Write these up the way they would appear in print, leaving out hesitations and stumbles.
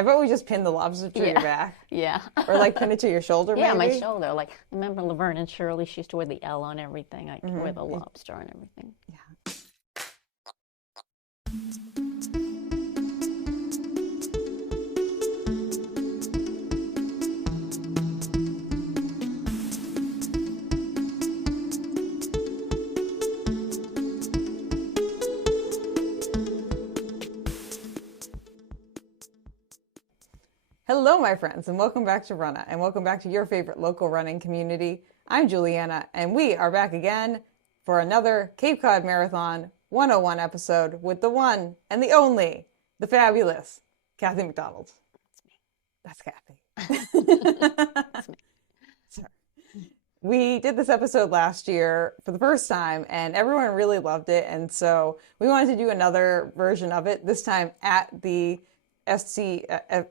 I bet we just pin the lobster to your back. Yeah. Or like pin it to your shoulder, Yeah, maybe? my shoulder. Like, remember Laverne and Shirley? She used to wear the L on everything. I could wear the lobster on everything. Yeah. Hello, my friends, and welcome back to Runna, and welcome back to your favorite local running community. I'm Juliana, and we are back again for another Cape Cod Marathon 101 episode with the one and the only, the fabulous Kathy McDonald. That's me. That's Kathy. That's me. Sorry. We did this episode last year for the first time, and everyone really loved it, and so we wanted to do another version of it, this time at the at the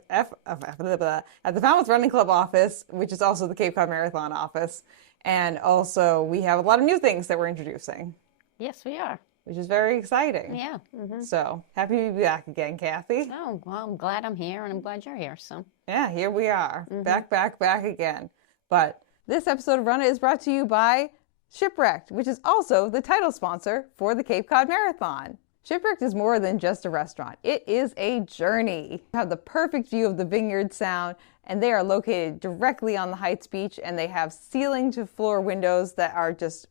Falmouth Running Club office, which is also the Cape Cod Marathon office. And also we have a lot of new things that we're introducing. Yes, we are. Which is very exciting. Yeah. So happy to be back again, Kathy. Oh, well, I'm glad I'm here, and I'm glad you're here. So yeah, here we are. Back again. But this episode of Runna is brought to you by Shipwrecked, which is also the title sponsor for the Cape Cod Marathon. Shipwrecked is more than just a restaurant. It is a journey. You have the perfect view of the Vineyard Sound, and they are located directly on the Heights Beach, and they have ceiling to floor windows that are just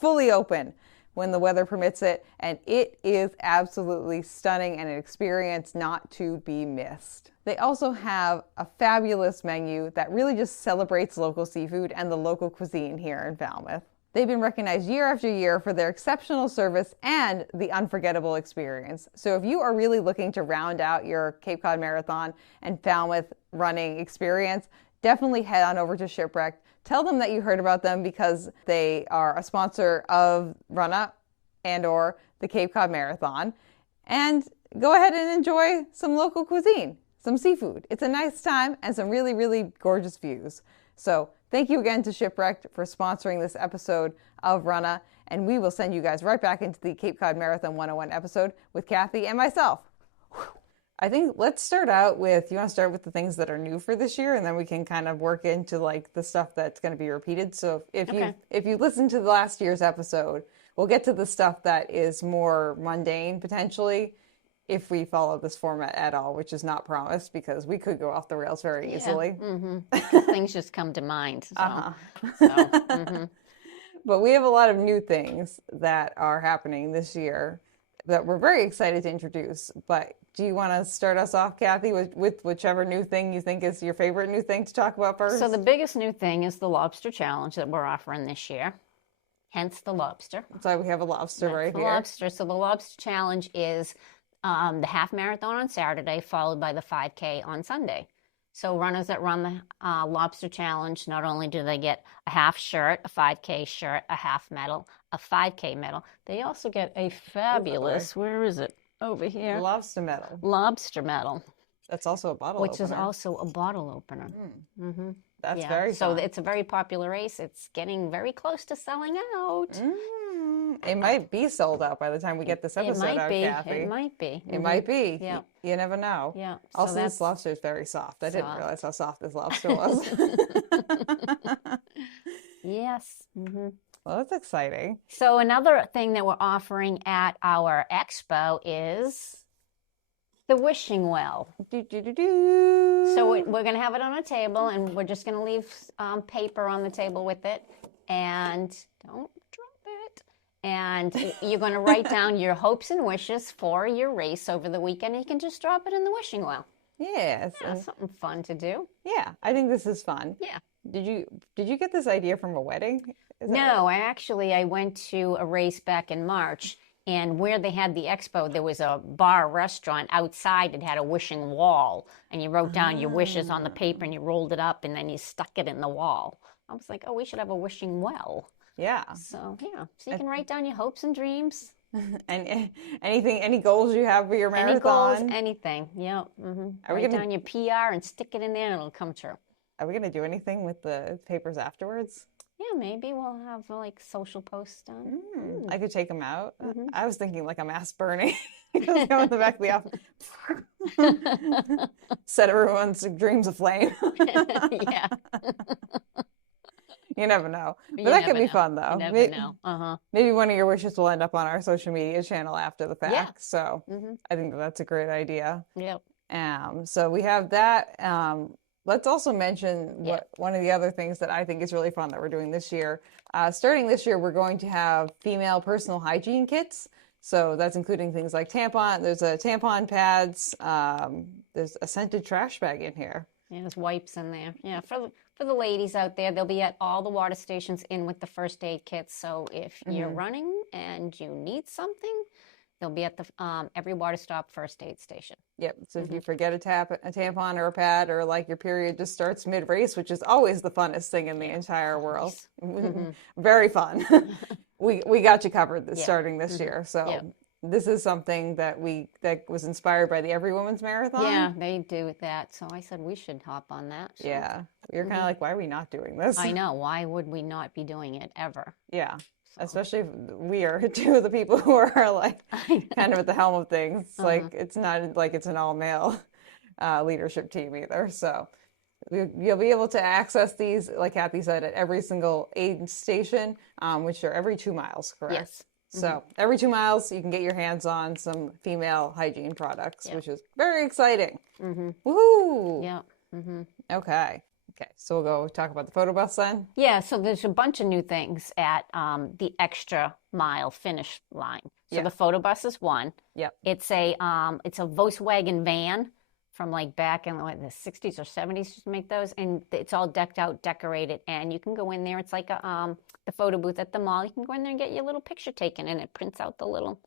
fully open when the weather permits it, and it is absolutely stunning and an experience not to be missed. They also have a fabulous menu that really just celebrates local seafood and the local cuisine here in Falmouth. They've been recognized year after year for their exceptional service and the unforgettable experience. So if you are really looking to round out your Cape Cod Marathon and Falmouth running experience, definitely head on over to Shipwrecked. Tell them that you heard about them because they are a sponsor of Runna and or the Cape Cod Marathon. And go ahead and enjoy some local cuisine, some seafood. It's a nice time and some really, really gorgeous views. So thank you again to Shipwrecked for sponsoring this episode of Runna, and we will send you guys right back into the Cape Cod Marathon 101 episode with Kathy and myself. I think let's start out with, you want to start with the things that are new for this year, and then we can kind of work into like the stuff that's going to be repeated. So if you listen to the last year's episode, we'll get to the stuff that is more mundane potentially, if we follow this format at all, which is not promised because we could go off the rails very easily. Things just come to mind. So. But we have a lot of new things that are happening this year that we're very excited to introduce. But do you want to start us off, Kathy, with whichever new thing you think is your favorite new thing to talk about first? So the biggest new thing is the Lobster Challenge that we're offering this year. Hence the lobster. So we have a lobster right here. Lobster. So the Lobster Challenge is the half marathon on Saturday, followed by the 5K on Sunday. So runners that run the Lobster Challenge, not only do they get a half shirt, a 5K shirt, a half medal, a 5K medal, they also get a fabulous, where is it? Over here. Lobster medal. Lobster medal. That's also a bottle opener. Which is also a bottle opener. That's very fun. So it's a very popular race. It's getting very close to selling out. It might be sold out by the time we get this episode out, Kathy. It might be. It might be. Yeah. You never know. Yeah. Also, this lobster is very soft. I didn't realize how soft this lobster was. Yes. Well, that's exciting. So another thing that we're offering at our expo is the wishing well. So we're going to have it on a table, and we're just going to leave paper on the table with it. And don't drop it. And you're going to write down your hopes and wishes for your race over the weekend. And you can just drop it in the wishing well. Yes. Yeah, something fun to do. Yeah, I think this is fun. Yeah. Did you get this idea from a wedding? No, I went to a race back in March, and where they had the expo, there was a bar restaurant outside. It had a wishing wall, and you wrote down your wishes on the paper, and you rolled it up, and then you stuck it in the wall. I was like, oh, we should have a wishing well. Yeah. So you can write down your hopes and dreams. And any goals you have for your marathon? Any goals, anything. Yeah. Write down your PR and stick it in there, and it'll come true. Are we going to do anything with the papers afterwards? Yeah, maybe we'll have like social posts done. I could take them out. I was thinking like a mass burning. Just go in the back of the office. set everyone's dreams aflame. Yeah. You never know. But You that could never be know. fun, though. You never know. Maybe one of your wishes will end up on our social media channel after the fact. Yeah. So I think that's a great idea. Yep. So we have that. Let's also mention one of the other things that I think is really fun that we're doing this year. Starting this year, we're going to have female personal hygiene kits. So that's including things like there's a tampon pads, there's a scented trash bag in here. Yeah, there's wipes in there. Yeah, for the ladies out there, they'll be at all the water stations in with the first aid kits. So if you're running and you need something, they'll be at the every water stop first aid station. Yep. So if you forget a tampon or a pad, or like your period just starts mid-race, which is always the funnest thing in the entire world. Very fun. We got you covered starting this year. So this is something that was inspired by the Every Woman's Marathon. Yeah, they do that. So I said we should hop on that. So. Yeah. You're kind of like, why are we not doing this? I know. Why would we not be doing it ever? Yeah. Especially if we are two of the people who are like kind of at the helm of things. Like it's not like it's an all male leadership team either. So you'll be able to access these, like Kathy said, at every single aid station, which are every 2 miles, correct? Yes. So every 2 miles, you can get your hands on some female hygiene products, which is very exciting. Woohoo! Yeah. Okay. So we'll go talk about the photo bus then. Yeah. So there's a bunch of new things at the extra mile finish line. So the photo bus is one. Yep. It's a Volkswagen van from like back in the 60s or 70s to make those, and it's all decked out, decorated, and you can go in there. It's like the photo booth at the mall. You can go in there and get your little picture taken, and it prints out the little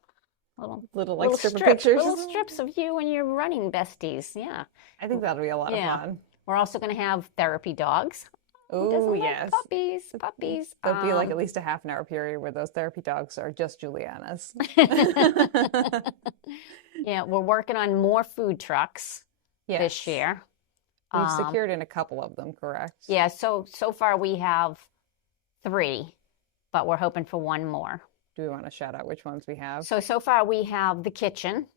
strips of you and your running besties. Yeah, I think that'll be a lot of fun. We're also going to have therapy dogs. Oh, yes. Puppies. There'll be like at least a half an hour period where those therapy dogs are just Juliana's. Yeah, we're working on more food trucks this year. We've secured in a couple of them, correct? Yeah, so far we have 3, but we're hoping for one more. Do we want to shout out which ones we have? So far we have the kitchen.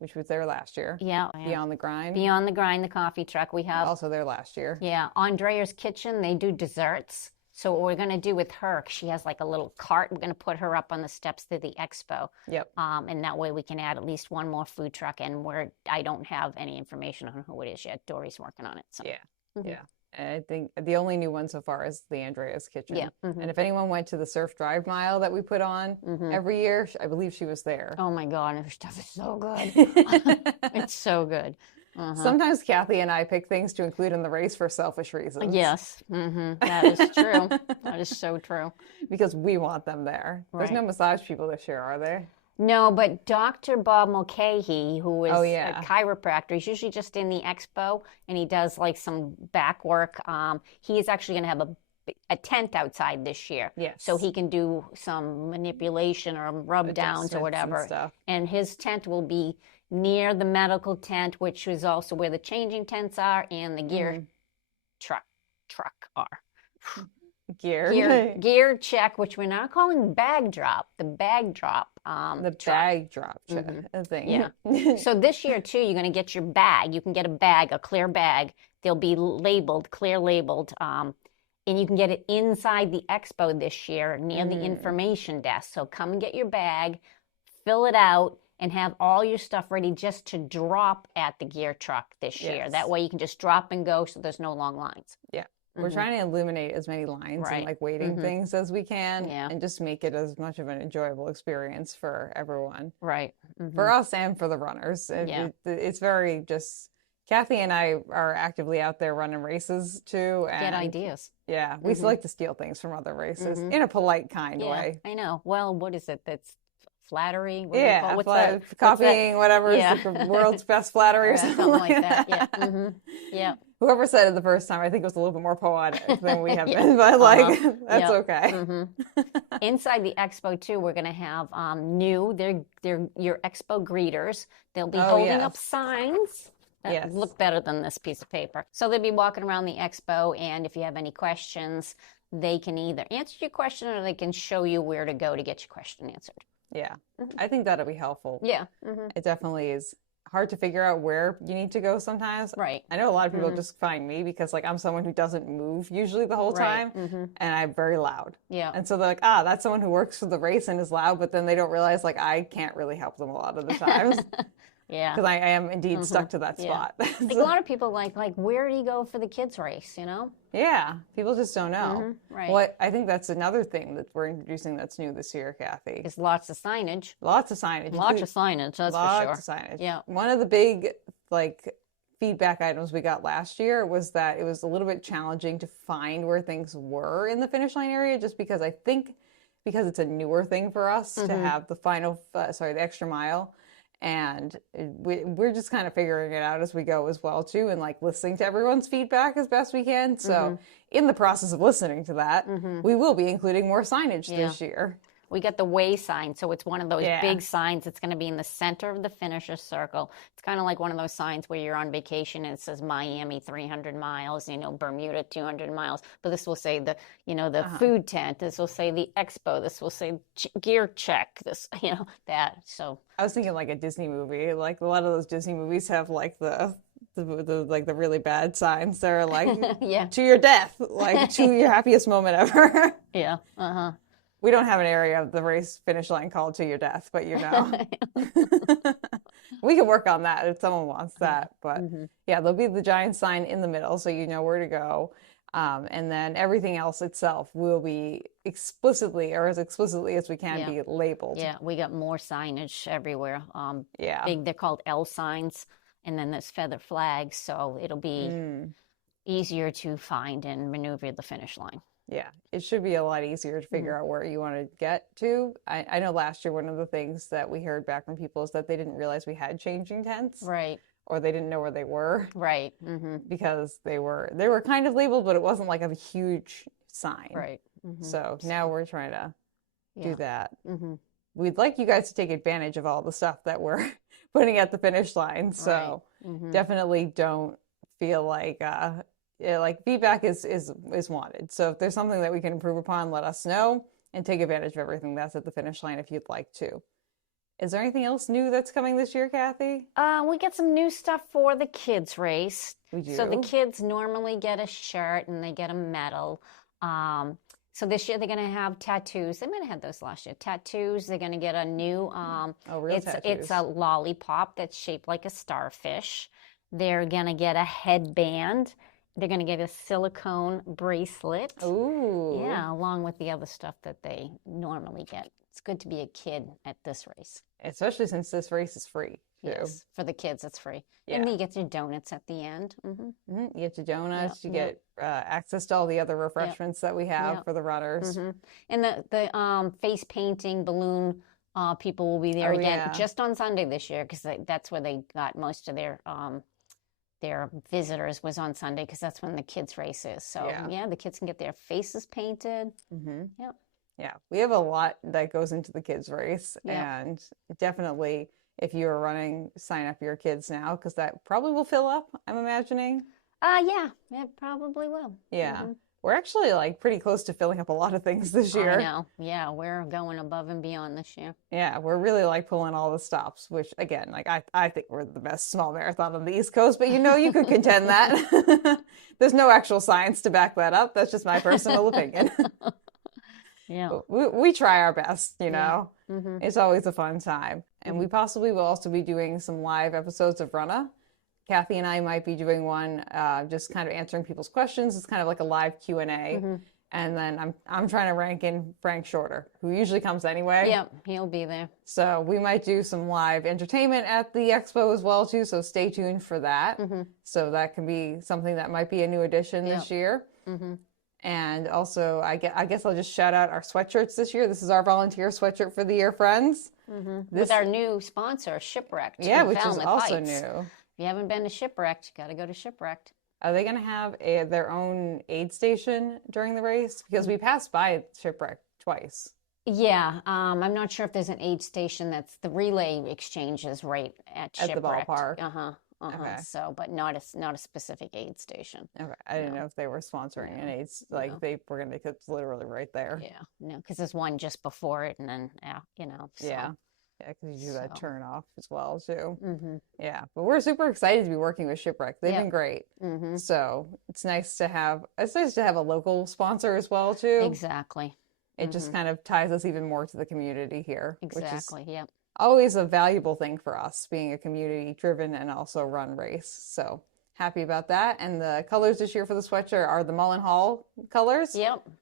Which was there last year. Yeah. Beyond the Grind. Beyond the Grind, the coffee truck. We have also there last year. Yeah. Andrea's Kitchen, they do desserts. So what we're going to do with her, she has like a little cart. We're going to put her up on the steps to the expo. Yep. And that way we can add at least one more food truck. And I don't have any information on who it is yet. Dory's working on it. So. Yeah. Yeah. And I think the only new one so far is the Andrea's Kitchen. Yeah. And if anyone went to the Surf Drive Mile that we put on every year, I believe she was there. Oh my God, her stuff is so good. It's so good. Sometimes Kathy and I pick things to include in the race for selfish reasons. Yes, that is true. That is so true. Because we want them there. Right. There's no massage people this year, are there? No, but Dr. Bob Mulcahy, who is a chiropractor, he's usually just in the expo, and he does like some back work. He is actually going to have a tent outside this year. Yes. So he can do some manipulation or rub downs or whatever. And his tent will be near the medical tent, which is also where the changing tents are and the gear truck are. Gear check, which we're not calling bag drop. The bag drop. Bag drop thing. Yeah. So this year too, you're going to get your bag. You can get a bag, a clear bag. They'll be labeled, clear labeled, and you can get it inside the expo this year near the information desk. So come and get your bag, fill it out, and have all your stuff ready just to drop at the gear truck this year. That way you can just drop and go, so there's no long lines. Yeah. We're trying to eliminate as many lines and like waiting things as we can and just make it as much of an enjoyable experience for everyone. Right. For us and for the runners. It's very just, Kathy and I are actively out there running races too. And get ideas. Yeah. We like to steal things from other races in a polite kind way. I know. Well, what is it? That's flattery? Copying whatever is the world's best flattery or something like that. Yeah. Yeah. Whoever said it the first time, I think it was a little bit more poetic than we have been, but like, that's okay. Inside the expo too, we're going to have they're your expo greeters. They'll be holding up signs that look better than this piece of paper. So they'll be walking around the expo, and if you have any questions, they can either answer your question or they can show you where to go to get your question answered. Yeah, I think that'll be helpful. Yeah. It definitely is. hard to figure out where you need to go sometimes. Right. I know a lot of people just find me because like I'm someone who doesn't move usually the whole time, and I'm very loud. Yeah. And so they're like, ah, that's someone who works for the race and is loud, but then they don't realize like I can't really help them a lot of the times. Yeah. Because I am indeed stuck to that spot. Like a lot of people like where do you go for the kids race, you know? Yeah, people just don't know. Right. Well, I think that's another thing that we're introducing that's new this year, Kathy. There's lots of signage. Lots of signage. Lots of signage, that's for sure. Lots of signage. Yeah. One of the big like feedback items we got last year was that it was a little bit challenging to find where things were in the finish line area, just because I think because it's a newer thing for us to have the final, the extra mile. And we're just kind of figuring it out as we go as well too, and like listening to everyone's feedback as best we can. So in the process of listening to that, we will be including more signage this year. We got the way sign, so it's one of those big signs. It's going to be in the center of the finisher circle. It's kind of like one of those signs where you're on vacation and it says Miami 300 miles, Bermuda 200 miles. But this will say the food tent. This will say the expo. This will say gear check. This, that. So I was thinking like a Disney movie. Like a lot of those Disney movies have like the really bad signs. They're like to your death, like to your happiest moment ever. Yeah. We don't have an area of the race finish line called To Your Death, but we can work on that if someone wants that. But there'll be the giant sign in the middle so you know where to go. And then everything else itself will be explicitly, or as explicitly as we can, be labeled. Yeah, we got more signage everywhere. They're called L signs, and then there's feather flags, so it'll be easier to find and maneuver the finish line. Yeah, it should be a lot easier to figure out where you want to get to. I know last year one of the things that we heard back from people is that they didn't realize we had changing tents. Right. Or they didn't know where they were. Right. Because they were kind of labeled, but it wasn't like a huge sign. Right. So now we're trying to do that. We'd like you guys to take advantage of all the stuff that we're putting at the finish line. So definitely don't feel like feedback is wanted. So if there's something that we can improve upon, let us know and take advantage of everything that's at the finish line if you'd like to. Is there anything else new that's coming this year, Kathy? We get some new stuff for the kids race. We do. So the kids normally get a shirt and they get a medal. So this year they're going to have tattoos. They might have had those last year. Tattoos. They're going to get a new. tattoos. It's a lollipop that's shaped like a starfish. They're going to get a headband. They're going to get a silicone bracelet. Ooh. Yeah, along with the other stuff that they normally get. It's good to be a kid at this race. Especially since this race is free, too. Yes, for the kids, it's free. Yeah. And you get your donuts at the end. You get your donuts. You get access to all the other refreshments that we have for the runners. And the face painting balloon people will be there again just on Sunday this year because that's where they got most of their visitors was on Sunday because that's when the kids race is. So the kids can get their faces painted. Yeah, we have a lot that goes into the kids race, and definitely if you're running, sign up your kids now because that probably will fill up, I'm imagining. Yeah, it probably will. Yeah. We're actually like pretty close to filling up a lot of things this year. I know. Yeah, we're going above and beyond this year. Yeah, we're really like pulling all the stops, which again, like I think we're the best small marathon on the East Coast, but you could contend that. There's no actual science to back that up. That's just my personal opinion. Yeah. We try our best, It's always a fun time. And we possibly will also be doing some live episodes of Runna. Kathy and I might be doing one, just kind of answering people's questions. It's kind of like a live Q&A. And then I'm trying to rank in Frank Shorter, who usually comes anyway. Yep, he'll be there. So we might do some live entertainment at the expo as well, too. So stay tuned for that. So that can be something that might be a new addition this year. And also, I guess I'll just shout out our sweatshirts this year. This is our volunteer sweatshirt for the year, friends. With our new sponsor, Shipwrecked. Yeah, which is also Heights. new. If you haven't been to Shipwrecked, you got to go to Shipwrecked. Are they going to have their own aid station during the race? Because we passed by Shipwrecked twice. Yeah, I'm not sure if there's an aid station that's the relay exchanges right at Shipwrecked. At the ballpark. Okay. So, but not a specific aid station. Okay, I didn't know if they were sponsoring an aid, they were it's literally right there. Yeah, no, because there's one just before it, and then So. Yeah. Yeah, because you do that turn off as well too. Yeah, but we're super excited to be working with Shipwreck. They've been great. So it's nice to have a local sponsor as well too. Exactly. It just kind of ties us even more to the community here. Exactly. Which is always a valuable thing for us, being a community driven and also run race. So happy about that. And the colors this year for the sweatshirt are the Mullen Hall colors.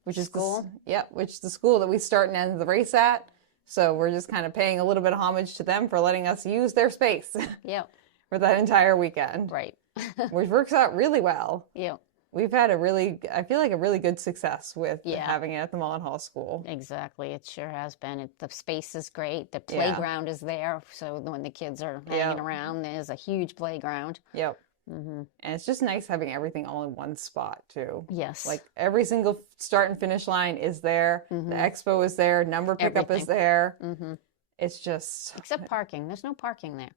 Which is school. Which is the school that we start and end the race at. So we're just kind of paying a little bit of homage to them for letting us use their space. For that entire weekend. Right. Which works out really well. We've had I feel like a really good success with having it at the Mullen Hall School. Exactly. It sure has been. The space is great. The playground is there. So when the kids are hanging around, there's a huge playground. And it's just nice having everything all in one spot too. Yes. Like every single start and finish line is there. The expo is there. Number pickup is there. It's just... Except parking. There's no parking there.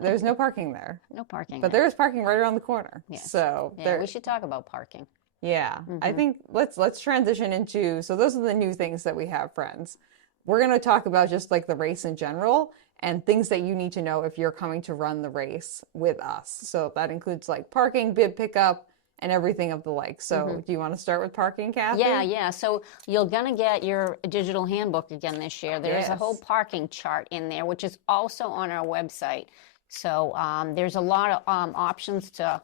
There's no parking there. No parking. But there is parking right around the corner. So we should talk about parking. I think let's transition into, so those are the new things that we have, friends. We're going to talk about just like the race in general and things that you need to know if you're coming to run the race with us. So that includes like parking, bib pickup, and everything of the like. So do you want to start with parking, Kathy? Yeah. So you're going to get your digital handbook again this year. There's a whole parking chart in there, which is also on our website. So there's a lot of options to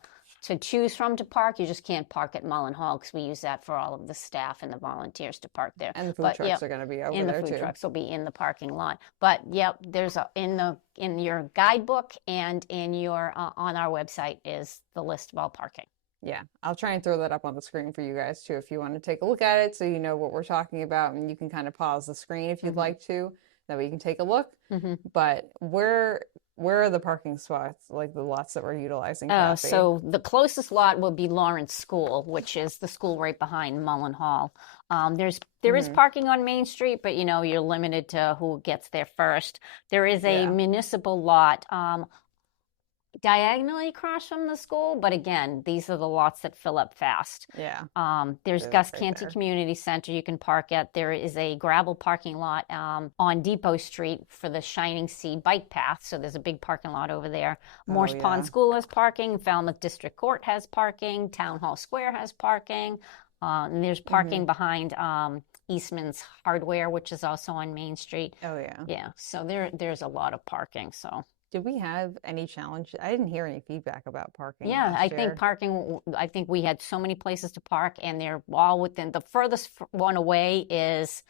choose from to park. You just can't park at Mullen Hall because we use that for all of the staff and the volunteers to park there. And the food trucks are going to be over there too. And the food trucks will be in the parking lot. But there's in your guidebook and in your on our website is the list of all parking. Yeah, I'll try and throw that up on the screen for you guys too if you want to take a look at it so you know what we're talking about, and you can kind of pause the screen if you'd like to. That way you can take a look. But where are the parking spots, like the lots that we're utilizing? So the closest lot will be Lawrence School, which is the school right behind Mullen Hall. There is parking on Main Street, but you're limited to who gets there first. There is a municipal lot diagonally across from the school, but again, these are the lots that fill up fast. There's Gus Canty Community Center you can park at. There is a gravel parking lot on Depot Street for the Shining Sea bike path, so there's a big parking lot over there. Morse Pond School has parking. Falmouth District Court has parking. Town Hall Square has parking. And there's parking behind Eastman's Hardware, which is also on Main Street. So there's a lot of parking. So did we have any challenge? I didn't hear any feedback about parking. I think parking, I think we had so many places to park, and they're all within, the furthest one away is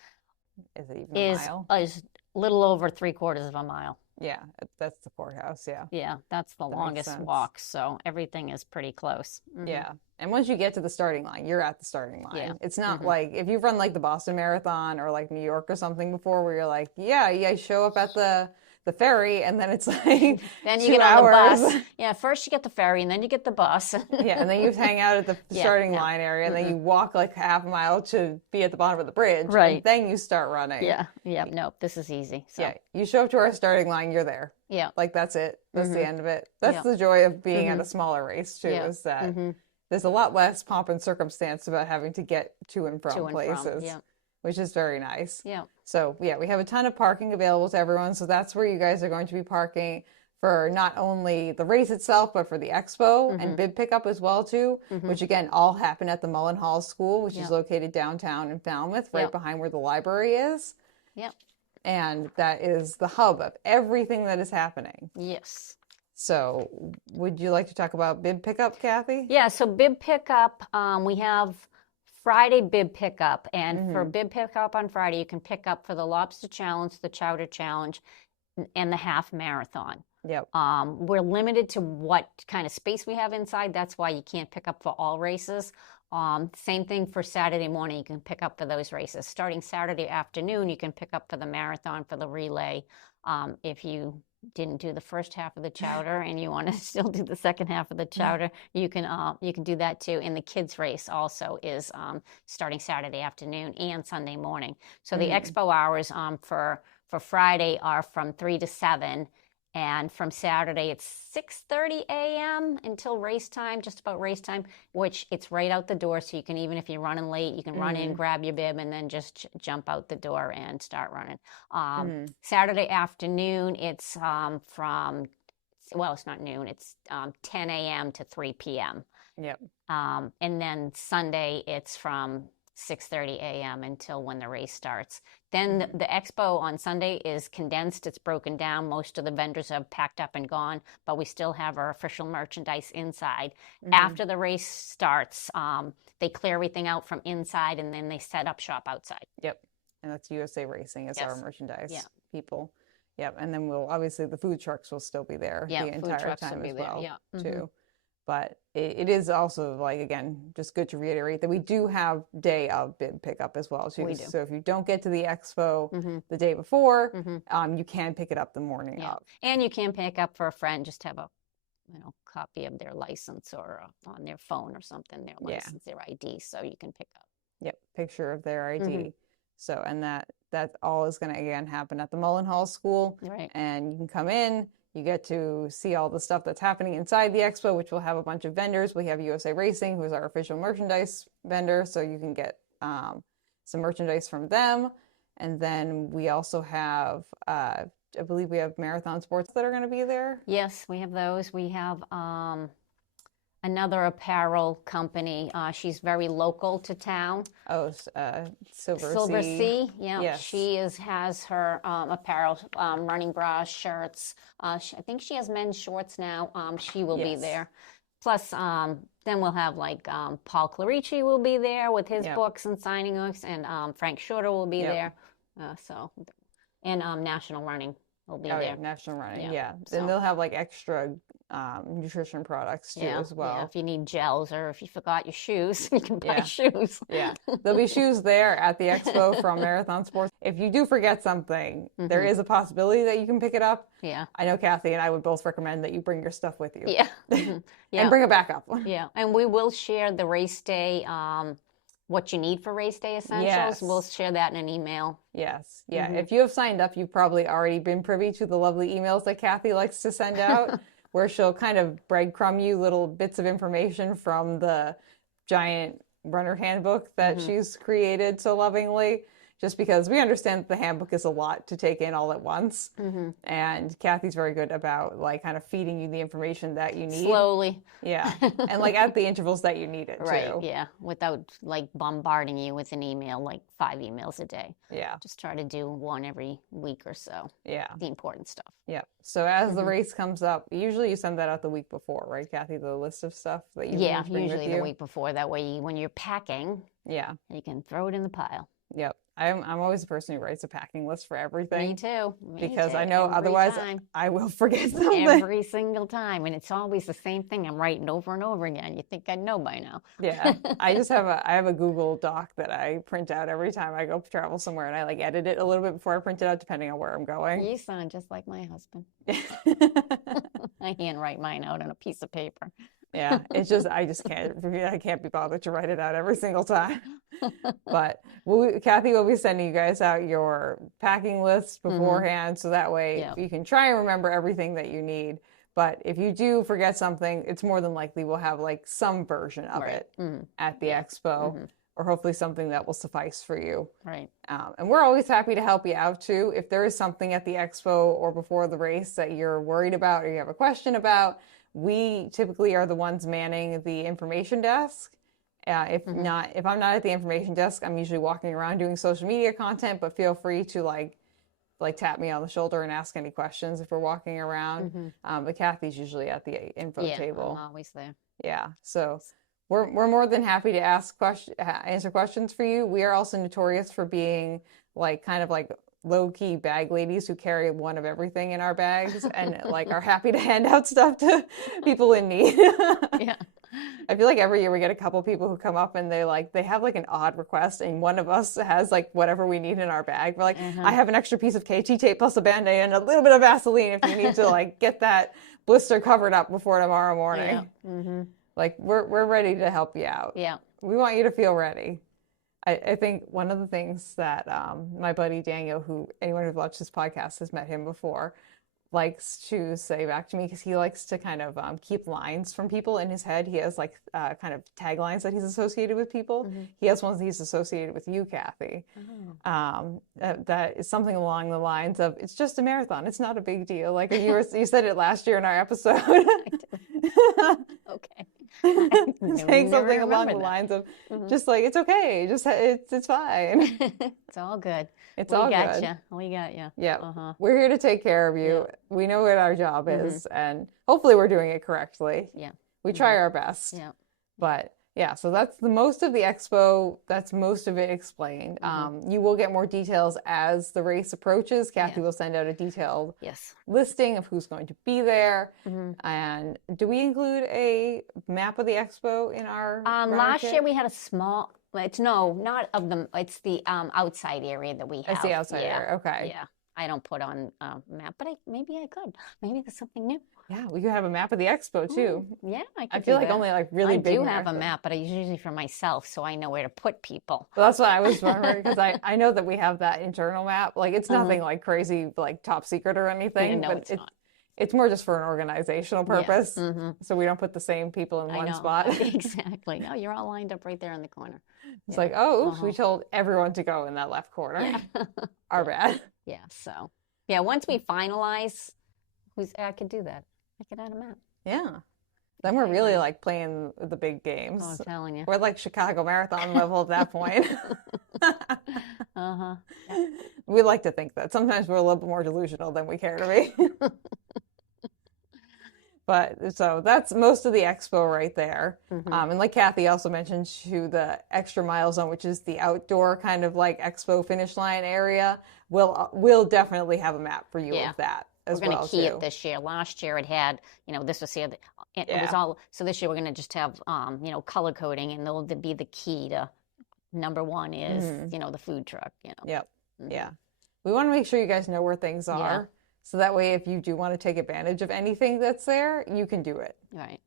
it even a mile? Is a little over 3/4 of a mile. Yeah, that's the courthouse, Yeah, that's the longest walk, so everything is pretty close. Yeah, and once you get to the starting line, you're at the starting line. It's not like, if you've run like the Boston Marathon or like New York or something before where you're like, you show up at the ferry, and then it's like then you get on the bus. First you get the ferry, and then you get the bus. And then you hang out at the starting line area, and then you walk like half a mile to be at the bottom of the bridge. And then you start running. Nope, this is easy. So. You show up to our starting line, you're there. Like that's it. That's the end of it. That's the joy of being at a smaller race too, is that there's a lot less pomp and circumstance about having to get to and from places. Which is very nice. So we have a ton of parking available to everyone. So that's where you guys are going to be parking for not only the race itself, but for the expo and bib pickup as well too, which again, all happen at the Mullen Hall School, which is located downtown in Falmouth, right behind where the library is. And that is the hub of everything that is happening. So would you like to talk about bib pickup, Kathy? So bib pickup, we have Friday bib pickup, and for bib pickup on Friday, you can pick up for the Lobstah Challenge, the Chowder Challenge, and the half marathon. We're limited to what kind of space we have inside. That's why you can't pick up for all races. Same thing for Saturday morning. You can pick up for those races. Starting Saturday afternoon, you can pick up for the marathon, for the relay. If you didn't do the first half of the chowder and you want to still do the second half of the chowder, you can do that too. And the kids race also is starting Saturday afternoon and Sunday morning. So the expo hours for Friday are from 3 to 7, And from Saturday, it's 6:30 a.m. until race time, just about race time, which it's right out the door. So you can, even if you're running late, you can run in, grab your bib, and then just jump out the door and start running. Saturday afternoon, it's it's not noon, it's 10 a.m. to 3 p.m. Yep. And then Sunday, it's from 6:30 a.m. until when the race starts. Then the expo on Sunday is condensed. It's broken down. Most of the vendors have packed up and gone, but we still have our official merchandise inside. After the race starts, they clear everything out from inside, and then they set up shop outside. Yep. And that's USA Racing as our merchandise people. Yep. And then obviously the food trucks will still be there the entire time as well, too. But it is also, like, again, just good to reiterate that we do have day of bib pickup as well, too. We do. So if you don't get to the expo the day before, you can pick it up the morning of. And you can pick up for a friend, just have a copy of their license or on their phone or something, their license, their ID, so you can pick up. Yep, picture of their ID. So, and that all is going to, again, happen at the Mullenhall School. Right. And you can come in. You get to see all the stuff that's happening inside the expo, which will have a bunch of vendors. We have USA Racing, who is our official merchandise vendor, so you can get some merchandise from them. And then we also have, I believe we have Marathon Sports that are going to be there. Yes, we have those. We have another apparel company. She's very local to town. Oh, Silver Sea. Yeah, yes. She has her apparel, running bras, shirts. I think she has men's shorts now. She will be there. Plus, then we'll have like Paul Clarici will be there with his books and signing books, and Frank Shorter will be there. And National Running will be there. Yeah, National Running. Yeah. Then they'll have like extra nutrition products too as well. Yeah, if you need gels or if you forgot your shoes, you can buy shoes. There'll be shoes there at the expo from Marathon Sports. If you do forget something, there is a possibility that you can pick it up. Yeah. I know Kathy and I would both recommend that you bring your stuff with you. Yeah. And bring it back up. Yeah. And we will share the race day, what you need for race day essentials. Yes. We'll share that in an email. Yes. Yeah. If you have signed up, you've probably already been privy to the lovely emails that Kathy likes to send out. Where she'll kind of breadcrumb you little bits of information from the giant runner handbook that she's created so lovingly, just because we understand that the handbook is a lot to take in all at once. And Kathy's very good about like kind of feeding you the information that you need. Slowly. Yeah. And like at the intervals that you need it too. Yeah. Without like bombarding you with an email, like 5 emails a day. Yeah. Just try to do one every week or so. Yeah. The important stuff. Yeah. So as the race comes up, usually you send that out the week before, right, Kathy? The list of stuff that you need to bring usually with you? the week before. That way when you're packing, you can throw it in the pile. Yep. I'm always the person who writes a packing list for everything. Me too. Because I know otherwise I will forget something. Every single time. And it's always the same thing I'm writing over and over again. You think I'd know by now. Yeah. I have a Google Doc that I print out every time I go travel somewhere, and I like edit it a little bit before I print it out depending on where I'm going. You sound just like my husband. I handwrite mine out on a piece of paper. Yeah, it's just I can't be bothered to write it out every single time. But Kathy will be sending you guys out your packing list beforehand, so that way you can try and remember everything that you need. But if you do forget something, it's more than likely we'll have like some version of it at the expo, or hopefully something that will suffice for you. Right. And we're always happy to help you out too. If there is something at the expo or before the race that you're worried about or you have a question about, we typically are the ones manning the information desk. If I'm not at the information desk, I'm usually walking around doing social media content, but feel free to like tap me on the shoulder and ask any questions if we're walking around. But Kathy's usually at the info table. I'm always there. Yeah. So we're more than happy to answer questions for you. We are also notorious for being like kind of like low-key bag ladies who carry one of everything in our bags and like are happy to hand out stuff to people in need. I feel like every year we get a couple people who come up and they have like an odd request, and one of us has like whatever we need in our bag. We're like, I have an extra piece of KT tape plus a Band-Aid and a little bit of Vaseline if you need to like get that blister covered up before tomorrow morning. Like we're ready to help you out. Yeah. We want you to feel ready. I think one of the things that my buddy Daniel, who anyone who's watched this podcast has met him before, likes to say back to me, because he likes to kind of keep lines from people in his head. He has like kind of taglines that he's associated with people. He has ones that he's associated with you, Kathy. That is something along the lines of, it's just a marathon. It's not a big deal. Like you said it last year in our episode. Okay. Saying something along the lines of, just like, it's okay. Just it's fine. It's all good. It's all good. We got you. Yeah. We're here to take care of you. Yeah. We know what our job is, and hopefully we're doing it correctly. Yeah. We try our best. Yeah. But yeah, so that's the most of the expo. That's most of it explained. You will get more details as the race approaches. Kathy will send out a detailed listing of who's going to be there. And do we include a map of the expo in our last year we had a small, it's not of them, it's the outside area that we have. It's the outside area, okay. Yeah, I don't put on a map, but maybe I could. Maybe there's something new. Yeah, we could have a map of the expo too. Yeah, I feel like only like really big. I do have a map, but it's usually for myself, so I know where to put people. Well, that's what I was wondering, because I know that we have that internal map. Like, it's nothing like crazy, like top secret or anything, no, but it's not. It's more just for an organizational purpose, so we don't put the same people in one spot. Exactly. No, you're all lined up right there in the corner. It's like, oh, oops, we told everyone to go in that left corner. Yeah. Our bad. Yeah. So, yeah. Once we finalize, I could do that. I could add a map. Yeah. Then we're really like playing the big games. Oh, I'm telling you. We're like Chicago Marathon level at that point. Yeah. We like to think that. Sometimes we're a little bit more delusional than we care to be. But so that's most of the expo right there. And like Kathy also mentioned, to the extra mile zone, which is the outdoor kind of like expo finish line area, we'll definitely have a map for you of that as well. We're going to key it this year. Last year it had, this was here. It was all, so this year we're going to just have, color coding, and there'll be the key to number one is, the food truck, Yep. Yeah. We want to make sure you guys know where things are. Yeah. So that way, if you do want to take advantage of anything that's there, you can do it. Right.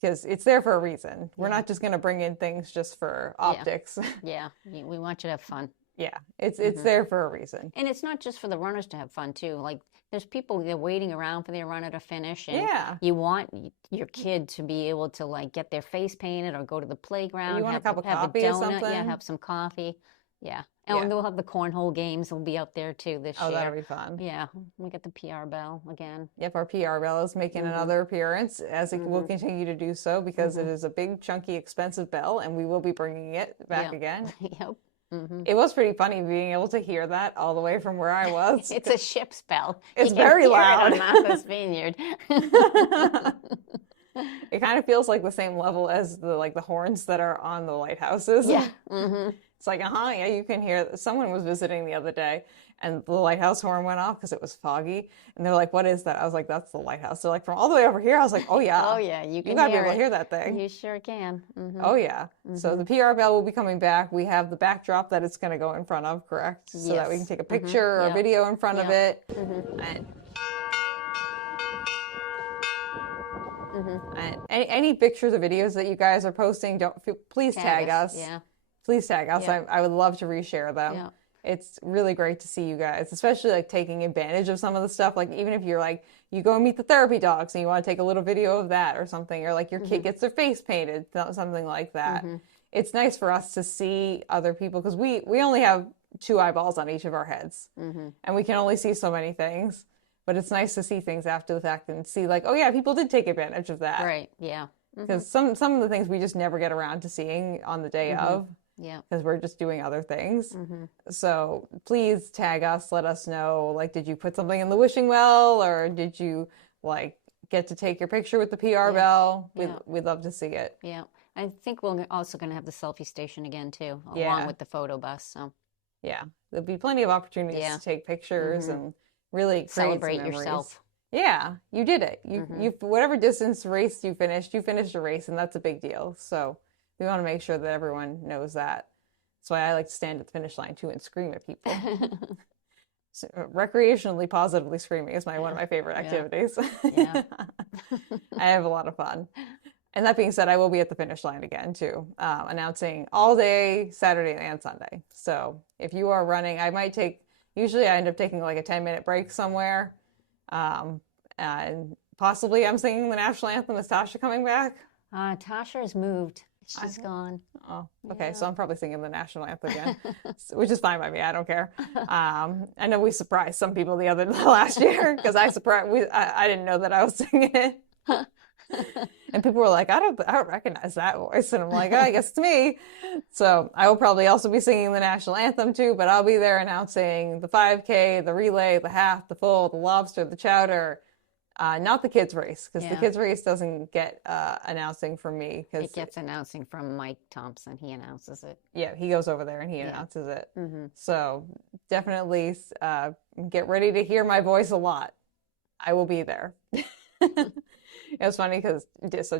Because it's there for a reason. We're not just going to bring in things just for optics. Yeah. We want you to have fun. Yeah. It's there for a reason. And it's not just for the runners to have fun, too. Like, there's people that are waiting around for their runner to finish. And you want your kid to be able to, like, get their face painted or go to the playground. You want a cup of coffee or something? Yeah, have some coffee. Yeah. And we'll have the cornhole games. We'll be out there, too, this year. Oh, that'll be fun. Yeah. We get the PR bell again. Yep, our PR bell is making another appearance, as it will continue to do so, because it is a big, chunky, expensive bell, and we will be bringing it back again. Yep. It was pretty funny being able to hear that all the way from where I was. It's a ship's bell. It's very loud. On Martha's Vineyard. It kind of feels like the same level as the horns that are on the lighthouses. Yeah. It's like, yeah, you can hear. Someone was visiting the other day, and the lighthouse horn went off because it was foggy. And they're like, "What is that?" I was like, "That's the lighthouse." They're like, "From all the way over here." I was like, "Oh yeah, oh yeah, you gotta be able to hear that thing." You sure can. Oh yeah. So the PR bell will be coming back. We have the backdrop that it's going to go in front of, correct? So that we can take a picture or a video in front of it. And any pictures or videos that you guys are posting, please tag us. Yeah. Please tag us. Yeah. I would love to reshare them. Yeah. It's really great to see you guys, especially like taking advantage of some of the stuff. Like, even if you're like, you go and meet the therapy dogs and you want to take a little video of that or something, or like your kid gets their face painted, something like that. It's nice for us to see other people, because we only have 2 eyeballs on each of our heads, and we can only see so many things. But it's nice to see things after the fact and see like, oh yeah, people did take advantage of that. Right. Yeah. Because some of the things we just never get around to seeing on the day of. Yeah. Because we're just doing other things. So please tag us. Let us know, like, did you put something in the wishing well, or did you like get to take your picture with the PR bell? We'd love to see it. Yeah. I think we're also going to have the selfie station again too, along with the photo bus. So yeah, there'll be plenty of opportunities to take pictures and really celebrate yourself. Yeah, you did it. You whatever distance race you finished a race, and that's a big deal. So we want to make sure that everyone knows that. That's why I like to stand at the finish line too and scream at people. So, recreationally, positively screaming is one of my favorite activities. Yeah. I have a lot of fun. And that being said, I will be at the finish line again too, announcing all day Saturday and Sunday. So if you are running, usually I end up taking like a 10-minute break somewhere. And possibly I'm singing the national anthem. Is Tasha coming back? Tasha has moved. She's gone. Oh, okay. Yeah. So I'm probably singing the national anthem again, which is fine by me. I don't care. I know we surprised some people last year because I didn't know that I was singing it. And people were like, I don't recognize that voice. And I'm like, oh, I guess it's me. So I will probably also be singing the national anthem too, but I'll be there announcing the 5K, the relay, the half, the full, the lobster, the chowder. Not the kids race, because the kids race doesn't get announcing from me. It gets announcing from Mike Thompson. He announces it. Yeah, he goes over there and he announces it. So definitely get ready to hear my voice a lot. I will be there. It was funny because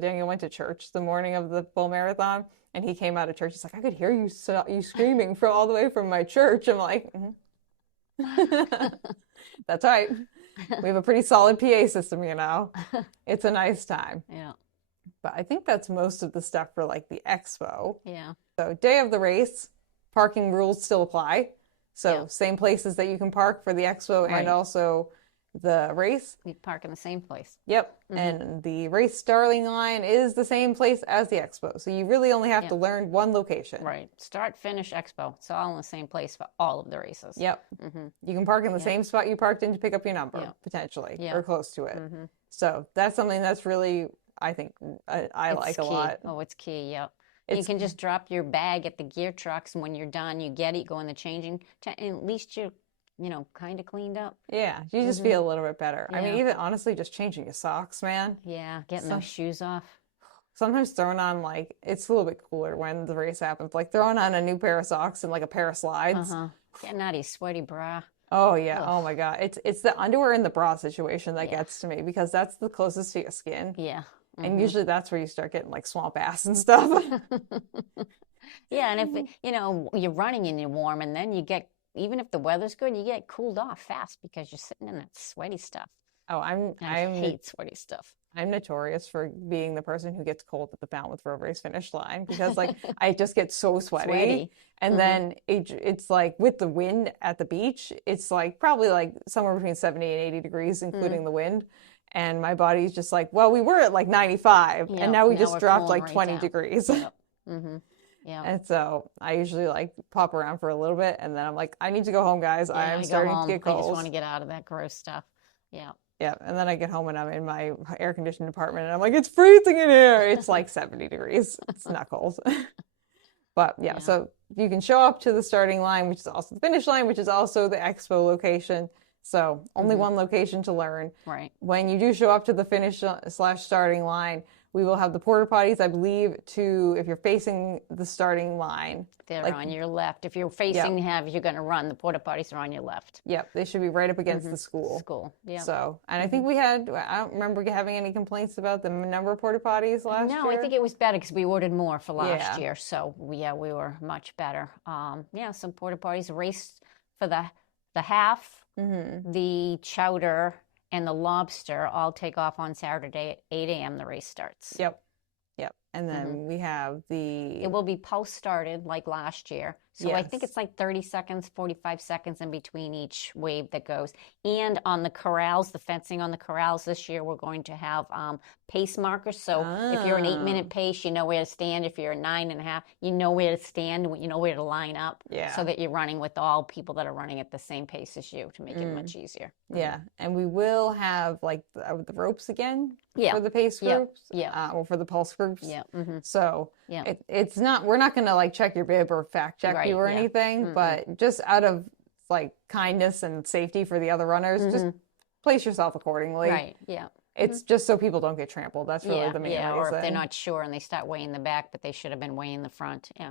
Daniel went to church the morning of the full marathon, and he came out of church. He's like, I could hear you screaming from all the way from my church. I'm like, that's right. We have a pretty solid PA system, you know. It's a nice time. Yeah. But I think that's most of the stuff for like the expo. Yeah. So day of the race, parking rules still apply. So same places that you can park for the expo and also the race. We park in the same place. Yep. And the race starting line is the same place as the expo. So you really only have to learn one location. Right. Start, finish, expo. It's all in the same place for all of the races. Yep. You can park in the same spot you parked in to pick up your number, potentially, or close to it. So that's something that's really, I think, I like a lot. Oh, it's key. Yep. You can just drop your bag at the gear trucks, and when you're done, you get it, go in the changing, and at least you're kind of cleaned up. Yeah, you just feel a little bit better. I mean, even honestly, just changing your socks, man. Yeah, getting those shoes off. Sometimes throwing on, like, it's a little bit cooler when the race happens. Like, throwing on a new pair of socks and, like, a pair of slides. Getting out of your sweaty bra. Oh, yeah. Ugh. Oh, my God. It's the underwear and the bra situation that gets to me, because that's the closest to your skin. Yeah. And usually that's where you start getting, like, swamp ass and stuff. Yeah, and if, you're running and you're warm, and then you get, even if the weather's good, you get cooled off fast because you're sitting in that sweaty stuff. Oh, I hate sweaty stuff. I'm notorious for being the person who gets cold at the Falmouth Road Race finish line, because like I just get so sweaty. And then it's like with the wind at the beach, it's like probably like somewhere between 70 and 80 degrees, including the wind. And my body's just like, well, we were at like 95 and now we just dropped like 20 degrees. Yeah. And so I usually like pop around for a little bit, and then I'm like, I need to go home, guys. I am starting to get cold. I just want to get out of that gross stuff. Yeah. Yeah. And then I get home and I'm in my air conditioned apartment and I'm like, it's freezing in here. It's like 70 degrees. It's not cold. But yeah, so you can show up to the starting line, which is also the finish line, which is also the expo location. So only one location to learn. Right. When you do show up to the finish/starting line, we will have the porta potties, I believe, if you're facing the starting line. They're on your left. If you're facing if you're going to run, the porta potties are on your left. Yep, they should be right up against the school. Yeah. So, and I think I don't remember having any complaints about the number of porta potties last year. No, I think it was better because we ordered more for last year. So, we were much better. Some porta potties raced for the half, the chowder, and the lobster all take off on Saturday at 8 a.m. The race starts. Yep. And then we have It will be post-started like last year. So I think it's like 30 seconds, 45 seconds in between each wave that goes. And on the corrals, the fencing on the corrals this year, we're going to have pace markers. So if you're an 8-minute pace, you know where to stand. If you're a 9.5, you know where to stand, you know where to line up. Yeah. So that you're running with all people that are running at the same pace as you to make it much easier. Yeah. And we will have like the ropes again for the pace groups. Or for the pulse groups. Yeah. So it's not, we're not going to like check your bib or fact check you or anything, but just out of like kindness and safety for the other runners, just place yourself accordingly. Right. Yeah. It's just so people don't get trampled. That's really the main reason. Or if they're not sure and they start weighing the back, but they should have been weighing the front. Yeah.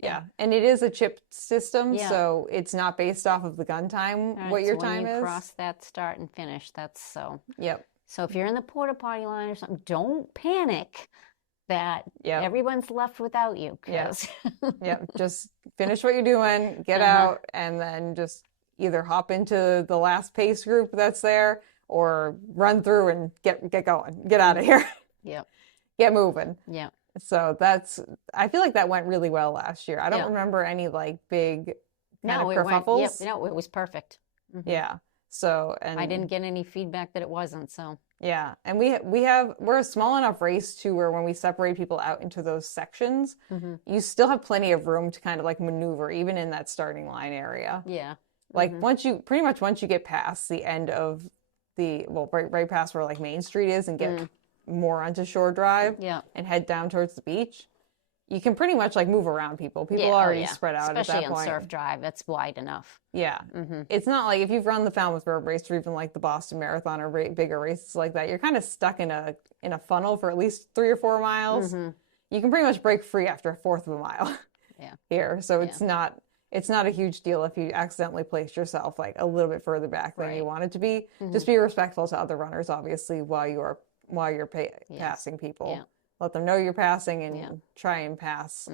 Yeah. And it is a chipped system, so it's not based off of the gun time, what your time is. When you cross that start and finish, that's so. Yep. So if you're in the porta potty line or something, don't panic that everyone's left without you. Just finish what you're doing, get out, and then just either hop into the last pace group that's there or run through and get going, get out of here. Get moving. So I feel like that went really well last year. I don't remember any like big kind of kerfuffles. No, it was perfect. Yeah. So, and I didn't get any feedback that it wasn't. So yeah, and we're a small enough race too where when we separate people out into those sections, you still have plenty of room to kind of like maneuver even in that starting line area. yeah. Like once you get past the end of right past where like Main Street is and get more onto Shore Drive and head down towards the beach, you can pretty much like move around people. People already spread out especially at that point. Especially on Surf Drive, that's wide enough. Yeah. It's not like if you've run the Falmouth Road Race or even like the Boston Marathon or bigger races like that, you're kind of stuck in a funnel for at least 3 or 4 miles. You can pretty much break free after a fourth of a mile here. So it's not a huge deal if you accidentally place yourself like a little bit further back than you want it to be. Just be respectful to other runners, obviously, while you're passing people. Let them know you're passing and try and pass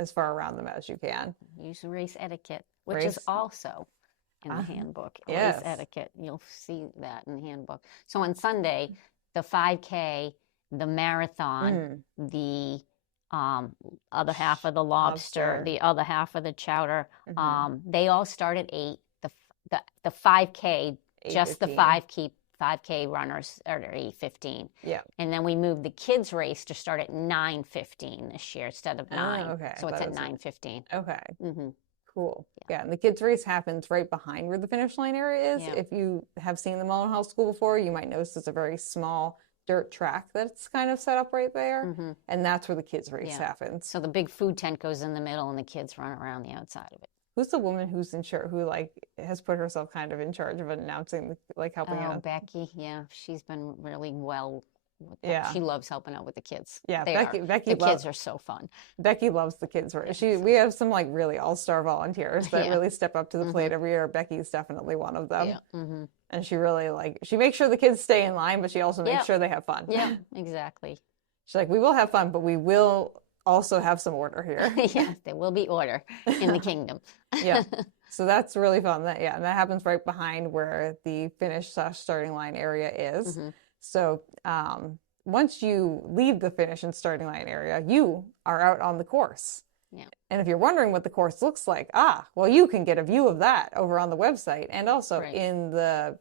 as far around them as you can. Use race etiquette, which is also in the handbook. Yes. Race etiquette. You'll see that in the handbook. So on Sunday, the 5K, the marathon, the other half of the lobster, the other half of the chowder, they all start at 8. The 5K, just 8:15. the 5K runners are at 8:15. Yeah. And then we moved the kids race to start at 9:15 this year instead of 9. Oh, okay. So it's at 9:15. Okay. Cool. Yeah. And the kids race happens right behind where the finish line area is. Yeah. If you have seen the Mullen Hall School before, you might notice it's a very small dirt track that's kind of set up right there. And that's where the kids race happens. So the big food tent goes in the middle and the kids run around the outside of it. Who's the woman who's in charge, who like has put herself kind of in charge of announcing, like helping out? Becky. Yeah, she's been really well. She loves helping out with the kids. Yeah, the kids are so fun. Becky loves the kids. We have some like really all-star volunteers that really step up to the plate every year. Becky's definitely one of them. Yeah. And she really she makes sure the kids stay in line, but she also makes sure they have fun. Yeah, exactly. She's like, we will have fun, but we will also have some order here. Yeah, there will be order in the kingdom. Yeah. So that's really fun. And that happens right behind where the finish/starting line area is. So once you leave the finish and starting line area, you are out on the course. Yeah. And if you're wondering what the course looks like, well, you can get a view of that over on the website and also in the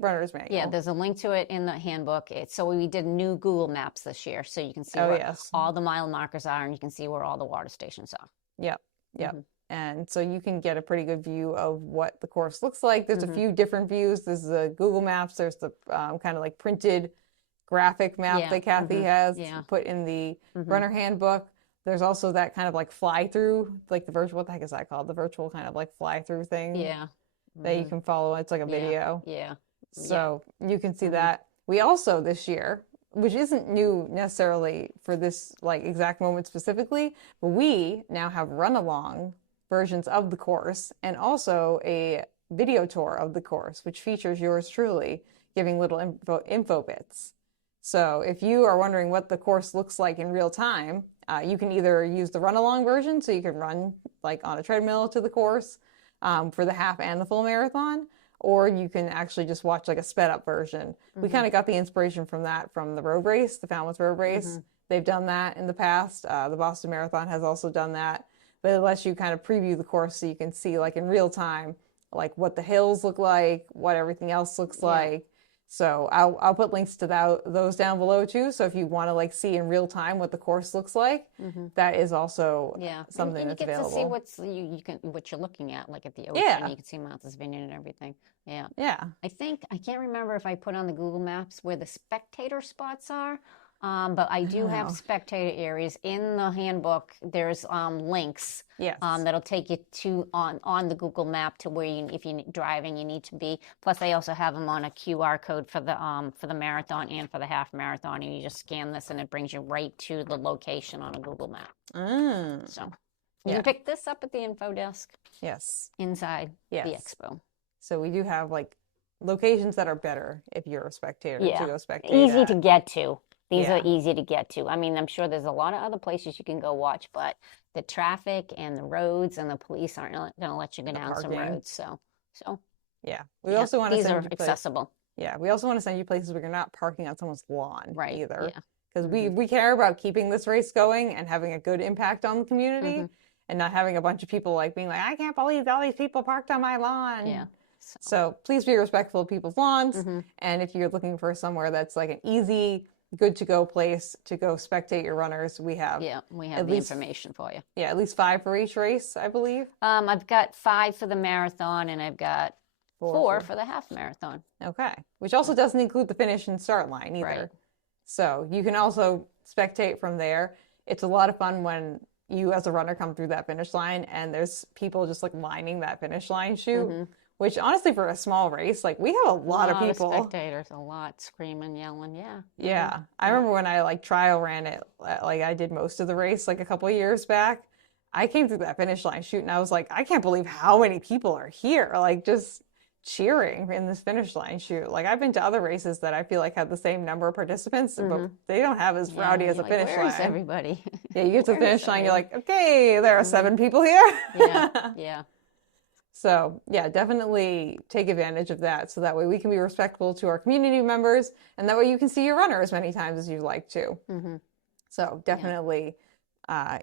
runner's manual. Yeah, there's a link to it in the handbook. So we did new Google Maps this year, so you can see where all the mile markers are, and you can see where all the water stations are. Yep. And so you can get a pretty good view of what the course looks like. There's a few different views. There's the Google Maps. There's the kind of like printed graphic map that Kathy has put in the runner handbook. There's also that kind of like fly through, like the virtual, what the heck is that called? The virtual kind of like fly through thing. Yeah. That you can follow. It's like a video. Yeah. So you can see that. We also this year, which isn't new necessarily for this like exact moment specifically, but we now have run along versions of the course and also a video tour of the course, which features yours truly giving little info bits. So if you are wondering what the course looks like in real time, you can either use the run along version, so you can run like on a treadmill to the course for the half and the full marathon, or you can actually just watch like a sped up version. We kind of got the inspiration from that from the road race, the Falmouth Road Race. They've done that in the past. The Boston Marathon has also done that, but it lets you kind of preview the course so you can see like in real time, like what the hills look like, what everything else looks like. So I'll put links to those down below too. So if you want to like see in real time what the course looks like, that is also something that's available. You get to see what you're looking at, like at the ocean. You can see Martha's Vineyard and everything. Yeah. I can't remember if I put on the Google Maps where the spectator spots are. But I do have spectator areas in the handbook. There's links that'll take you to on the Google Map to where if you're driving you need to be. Plus, I also have them on a QR code for the marathon and for the half marathon. And you just scan this and it brings you right to the location on a Google Map. So you can pick this up at the info desk. Yes. Inside the expo. So we do have like locations that are better if you're a spectator to go spectate. Easy to get to. These are easy to get to. I mean, I'm sure there's a lot of other places you can go watch, but the traffic and the roads and the police aren't going to let you go down some roads. So we also want to these are accessible. We also want to send you places where you're not parking on someone's lawn either, because Mm-hmm. we care about keeping this race going and having a good impact on the community, and not having a bunch of people like being like, I can't believe all these people parked on my lawn. Yeah. So please be respectful of people's lawns. And if you're looking for somewhere that's like an easy, good to go place to go spectate your runners, we have the information for you. Yeah, at least 5 for each race, I believe. I've got 5 for the marathon, and I've got 4 for the half marathon. Okay, which also doesn't include the finish and start line either. Right. So you can also spectate from there. It's a lot of fun when you as a runner come through that finish line and there's people just like lining that finish line chute, which honestly for a small race, like we have a lot of people. Spectators, a lot screaming, yelling, Yeah. I remember when I like trial ran it, like I did most of the race like a couple of years back. I came through that finish line chute and I was like, I can't believe how many people are here. Like just cheering in this finish line chute. Like I've been to other races that I feel like have the same number of participants, but they don't have as rowdy as a finish line. Where's everybody? Yeah, you get to the finish line, you're like, okay, there are 7 people here. Yeah. So yeah, definitely take advantage of that. So that way we can be respectful to our community members, and that way you can see your runner as many times as you'd like to. So definitely,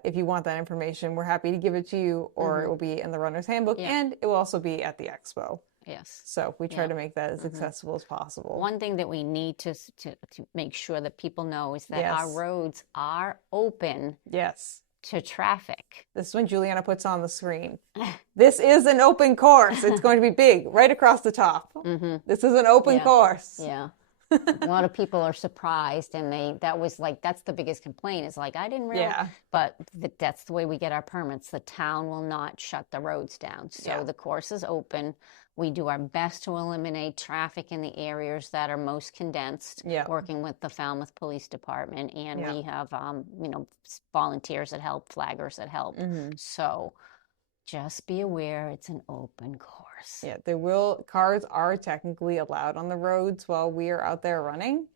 if you want that information, we're happy to give it to you, or it will be in the runner's handbook, and it will also be at the expo. Yes. So we try to make that as accessible as possible. One thing that we need to make sure that people know is that our roads are open. Yes. To traffic. This is when Juliana puts on the screen. This is an open course. It's going to be big, right across the top. This is an open course. Yeah. A lot of people are surprised, and that's the biggest complaint is like, I didn't realize, but that's the way we get our permits. The town will not shut the roads down. So the course is open. We do our best to eliminate traffic in the areas that are most condensed, working with the Falmouth Police Department. And we have, volunteers that help, flaggers that help. So just be aware it's an open course. Yeah, cars are technically allowed on the roads while we are out there running,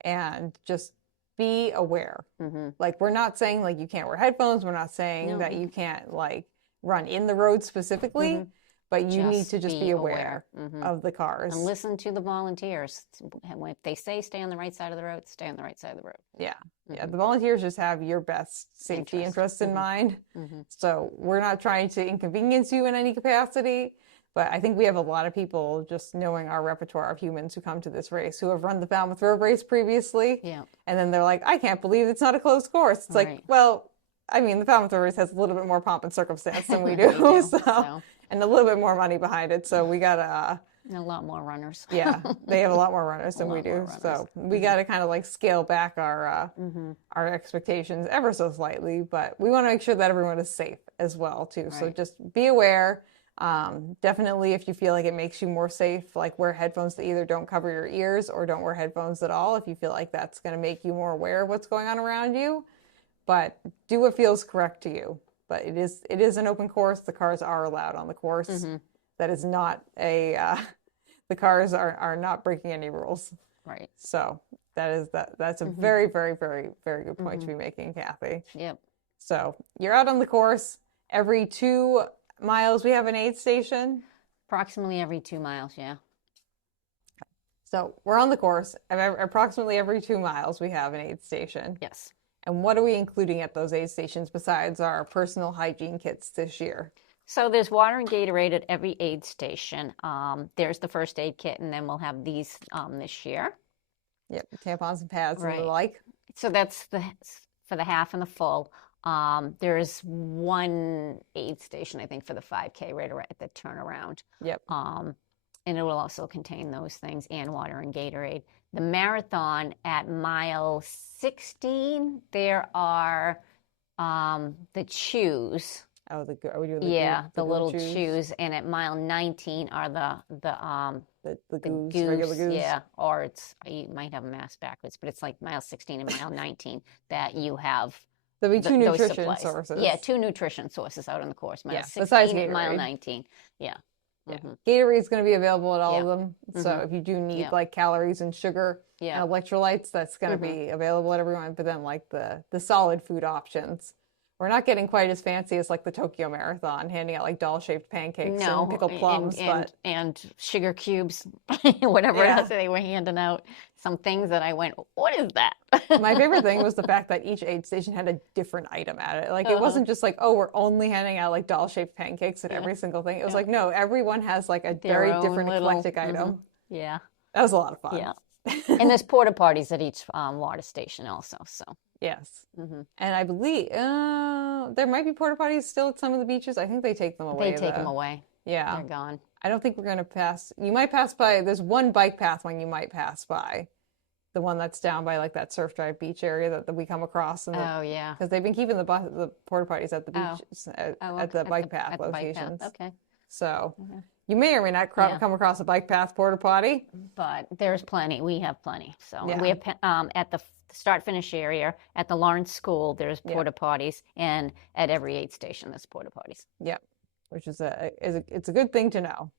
and just be aware. Like we're not saying like you can't wear headphones. We're not saying that you can't like run in the road specifically. But you need to just be aware of the cars. And listen to the volunteers. If they say stay on the right side of the road, stay on the right side of the road. Yeah. Yeah. The volunteers just have your best safety interests in mind. So we're not trying to inconvenience you in any capacity. But I think we have a lot of people just knowing our repertoire of humans who come to this race who have run the Falmouth Road Race previously. Yeah. And then they're like, I can't believe it's not a closed course. It's like, well, I mean, the Falmouth Road Race has a little bit more pomp and circumstance than we do. So. And a little bit more money behind it, so we gotta a lot more runners. Yeah, they have a lot more runners than we do, so we gotta kind of like scale back our expectations ever so slightly. But we want to make sure that everyone is safe as well too. So just be aware. Definitely, if you feel like it makes you more safe, like wear headphones that either don't cover your ears or don't wear headphones at all. If you feel like that's going to make you more aware of what's going on around you, but do what feels correct to you. But it is an open course. The cars are allowed on the course. That is not the cars are not breaking any rules. Right. So that's a very, very, very, very good point to be making, Kathy. Yep. So you're out on the course. Every 2 miles we have an aid station. Approximately every 2 miles, yeah. So we're on the course. Approximately every 2 miles we have an aid station. Yes. And what are we including at those aid stations besides our personal hygiene kits this year? So there's water and Gatorade at every aid station. There's the first aid kit, and then we'll have these this year. Yep, tampons and pads and the like. So that's for the half and the full. There's one aid station, I think, for the 5K right at the turnaround. Yep. And it will also contain those things and water and Gatorade. The marathon at mile 16, there are the chews. Oh, are we doing the little chews. And at mile 19 are the goose, goose, regular goose. Yeah, or you might have a mass backwards, but it's like mile 16 and mile 19 that you have. There'll be two nutrition sources. Yeah, 2 nutrition sources out on the course. Mile 16 and mile 19. Yeah. Yeah. Gatorade is going to be available at all of them. So if you do need like calories and sugar and electrolytes, that's going to be available at everyone. But then like the solid food options, We're not getting quite as fancy as like the Tokyo Marathon, handing out like doll-shaped pancakes and pickled plums, and sugar cubes, whatever else they were handing out. Some things that I went, what is that? My favorite thing was the fact that each aid station had a different item at it. Like it wasn't just like, oh, we're only handing out like doll-shaped pancakes at every single thing. It was like, no, everyone has like a very different eclectic item. Yeah. That was a lot of fun. Yeah. And there's porta potties at each water station also. So yes. And I believe there might be porta potties still at some of the beaches. I think they take them away. They take them away. Yeah. They're gone. I don't think we're going to pass. You might pass by. There's one bike path when you might pass by. The one that's down by like that Surf Drive beach area that we come across. Because they've been keeping the porta potties at the beach, at the bike path locations. Okay. So you may or may not come across a bike path porta potty. But there's plenty. We have plenty. So we have at the start finish area at the Lawrence School, there's porta potties, and at every aid station there's porta potties. Yep. Which is it's a good thing to know.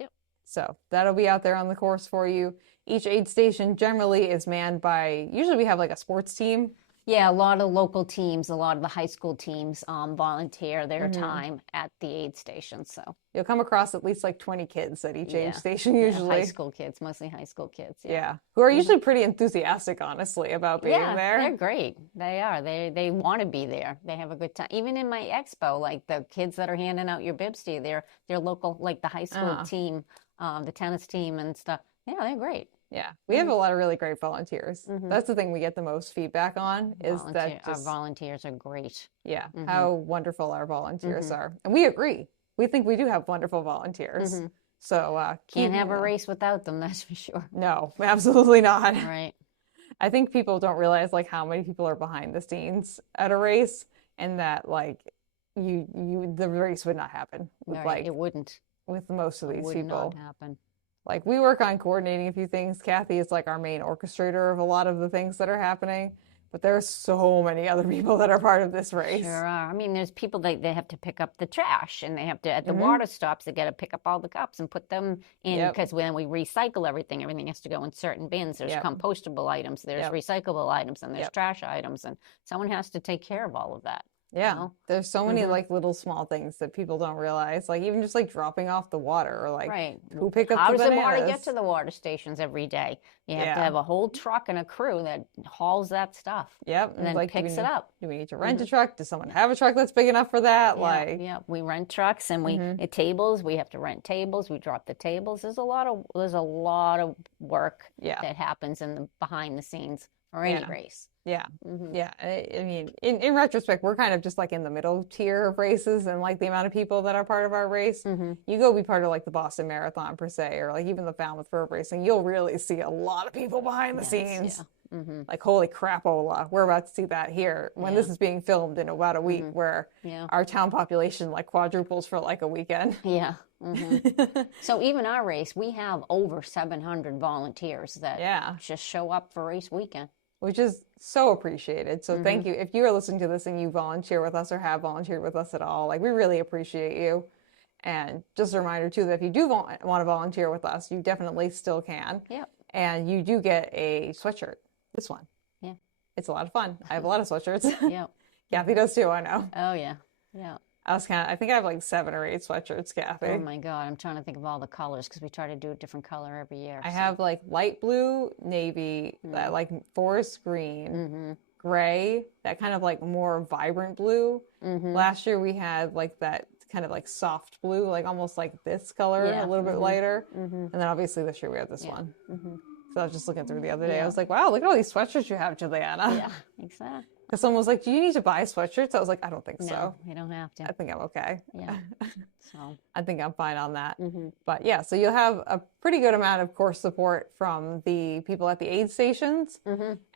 Yep. So that'll be out there on the course for you. Each aid station generally is manned by, usually we have like a sports team. Yeah, a lot of local teams, a lot of the high school teams volunteer their time at the aid station. So you'll come across at least like 20 kids at each aid station usually. High school kids, mostly high school kids. Yeah. Who are usually pretty enthusiastic, honestly, about being there. They're great. They are. They want to be there. They have a good time. Even in my expo, like the kids that are handing out your bibs to you, they're local, like the high school team, the tennis team and stuff. Yeah, they're great. Yeah, we have a lot of really great volunteers. That's the thing we get the most feedback on our volunteers are great. Yeah, how wonderful our volunteers are. And we agree. We think we do have wonderful volunteers. So can't have a race without them, that's for sure. No, absolutely not. Right. I think people don't realize like how many people are behind the scenes at a race, and that like the race would not happen. It wouldn't. With most of these people. It would not happen. Like we work on coordinating a few things. Kathy is like our main orchestrator of a lot of the things that are happening, but there's so many other people that are part of this race. Sure are. I mean, there's people that they have to pick up the trash, and they have to, at the water stops, they got to pick up all the cups and put them in, because when we recycle everything has to go in certain bins. There's compostable items, there's recyclable items, and there's trash items, and someone has to take care of all of that. Yeah, you know? There's so many like little small things that people don't realize, like even just like dropping off the water, or like who pick up How the bananas. How does the water get to the water stations every day? You have to have a whole truck and a crew that hauls that stuff. Yep, and then like, picks it up. Do we need to rent a truck? Does someone have a truck that's big enough for that? We rent trucks, and we tables. We have to rent tables. We drop the tables. There's a lot of work that happens behind the scenes for any race. Yeah. Yeah. I mean, in retrospect, we're kind of just like in the middle tier of races, and like the amount of people that are part of our race. You go be part of like the Boston Marathon per se, or like even the Falmouth Road Racing, you'll really see a lot of people behind the scenes. Like, holy crapola, we're about to see that here when this is being filmed in about a week, where our town population like quadruples for like a weekend. Yeah. So even our race, we have over 700 volunteers that just show up for race weekend, which is so appreciated. So thank you. If you are listening to this and you volunteer with us or have volunteered with us at all, like we really appreciate you. And just a reminder too, that if you do want to volunteer with us, you definitely still can. Yeah. And you do get a sweatshirt. This one. Yeah. It's a lot of fun. I have a lot of sweatshirts. Yeah. Kathy does too, I know. Oh yeah. Yeah. I think I have like 7 or 8 sweatshirts, Kathy. Oh my God, I'm trying to think of all the colors, because we try to do a different color every year. I have like light blue, navy, like forest green, gray, that kind of like more vibrant blue. Last year we had like that kind of like soft blue, like almost like this color, a little bit lighter. And then obviously this year we have this one. So I was just looking through the other day. I was like, wow, look at all these sweatshirts you have, Juliana. Yeah, exactly. Because someone was like, do you need to buy sweatshirts? I was like, I don't think so. No, you don't have to. I think I'm okay. Yeah. So I think I'm fine on that. But yeah, so you'll have a pretty good amount of course support from the people at the aid stations.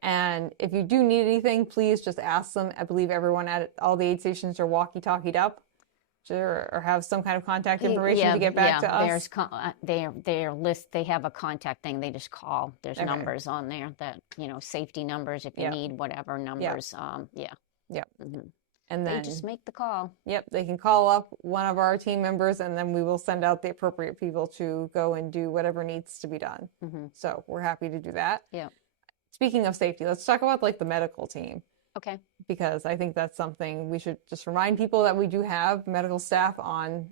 And if you do need anything, please just ask them. I believe everyone at all the aid stations are walkie-talkied up, or have some kind of contact information to get back to us. They have a contact thing. They just call. There's numbers on there that, safety numbers if you need whatever numbers. And then they just make the call. Yep, they can call up one of our team members, and then we will send out the appropriate people to go and do whatever needs to be done. So we're happy to do that. Yeah. Speaking of safety, let's talk about like the medical team. Okay. Because I think that's something we should just remind people that we do have medical staff on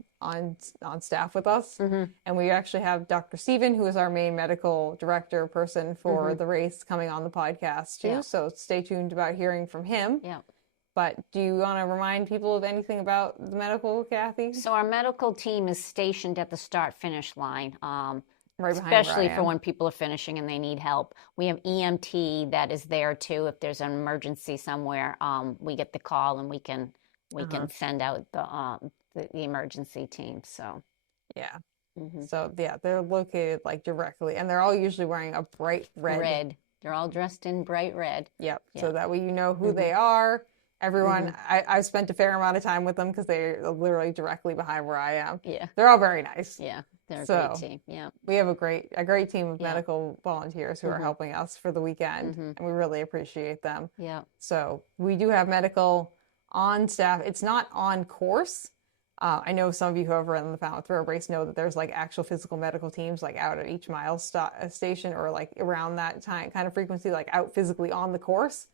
staff with us. And we actually have Dr. Steven, who is our main medical director person for the race, coming on the podcast too. So stay tuned about hearing from him. Yeah. But do you want to remind people of anything about the medical, Kathy? So our medical team is stationed at the start-finish line. Right behind especially where I for am. when people are finishing and they need help. We have EMT that is there too. If there's an emergency somewhere, we get the call and we can send out the emergency team. So yeah. So yeah, they're located like directly, and they're all usually wearing a bright red. Red. They're all dressed in bright red. Yep. So that way you know who they are. Everyone, I've spent a fair amount of time with them because they're literally directly behind where I am. Yeah. They're all very nice. Yeah. They're a great team. Yeah. We have a great team of medical volunteers who are helping us for the weekend, and we really appreciate them. Yeah. So we do have medical on staff. It's not on course. I know some of you who have run the Falmouth Road Race know that there's like actual physical medical teams like out at each mile station or like around that time kind of frequency, like out physically on the course.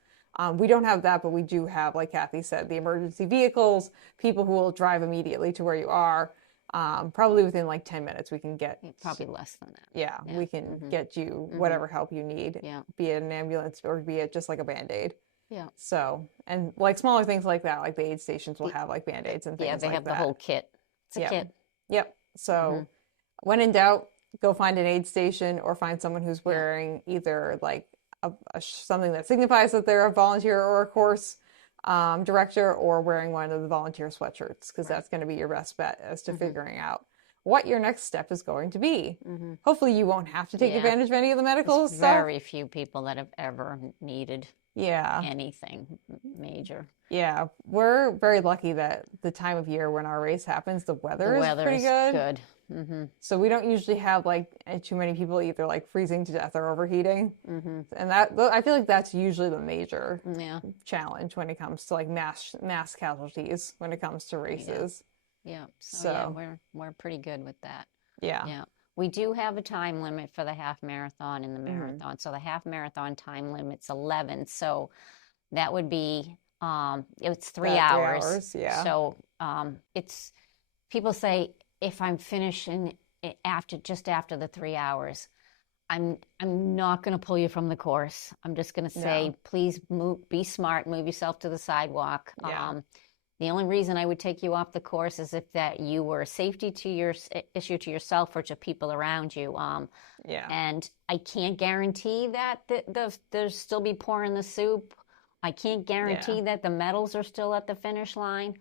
We don't have that, but we do have, like Kathy said, the emergency vehicles, people who will drive immediately to where you are. Probably within like 10 minutes we can get probably less than that. Yeah, we can get you whatever help you need, be it an ambulance or be it just like a Band-Aid. Yeah. So, and like smaller things like that, like the aid stations will have like Band-Aids and things like that. Yeah, they have the whole kit. It's a kit. Yep. So when in doubt, go find an aid station or find someone who's wearing either like something that signifies that they're a volunteer or a course director, or wearing one of the volunteer sweatshirts, because that's going to be your best bet as to figuring out what your next step is going to be. Hopefully you won't have to take advantage of any of the medical stuff. Very few people that have ever needed anything major. Yeah, we're very lucky that the time of year when our race happens, the weather is pretty good. So we don't usually have like too many people either like freezing to death or overheating. And that, I feel like that's usually the major challenge when it comes to like mass casualties when it comes to races. Yeah. So yeah, we're pretty good with that. Yeah. Yeah. We do have a time limit for the half marathon and the marathon. So the half marathon time limit's 11. So that would be it's 3 hours. Yeah. So it's, people say if I'm finishing just after the 3 hours, I'm not going to pull you from the course. I'm just going to say, please be smart, move yourself to the sidewalk. The only reason I would take you off the course is if that you were a safety issue to yourself or to people around you. And I can't guarantee that there's still be pouring the soup. I can't guarantee that the medals are still at the finish line.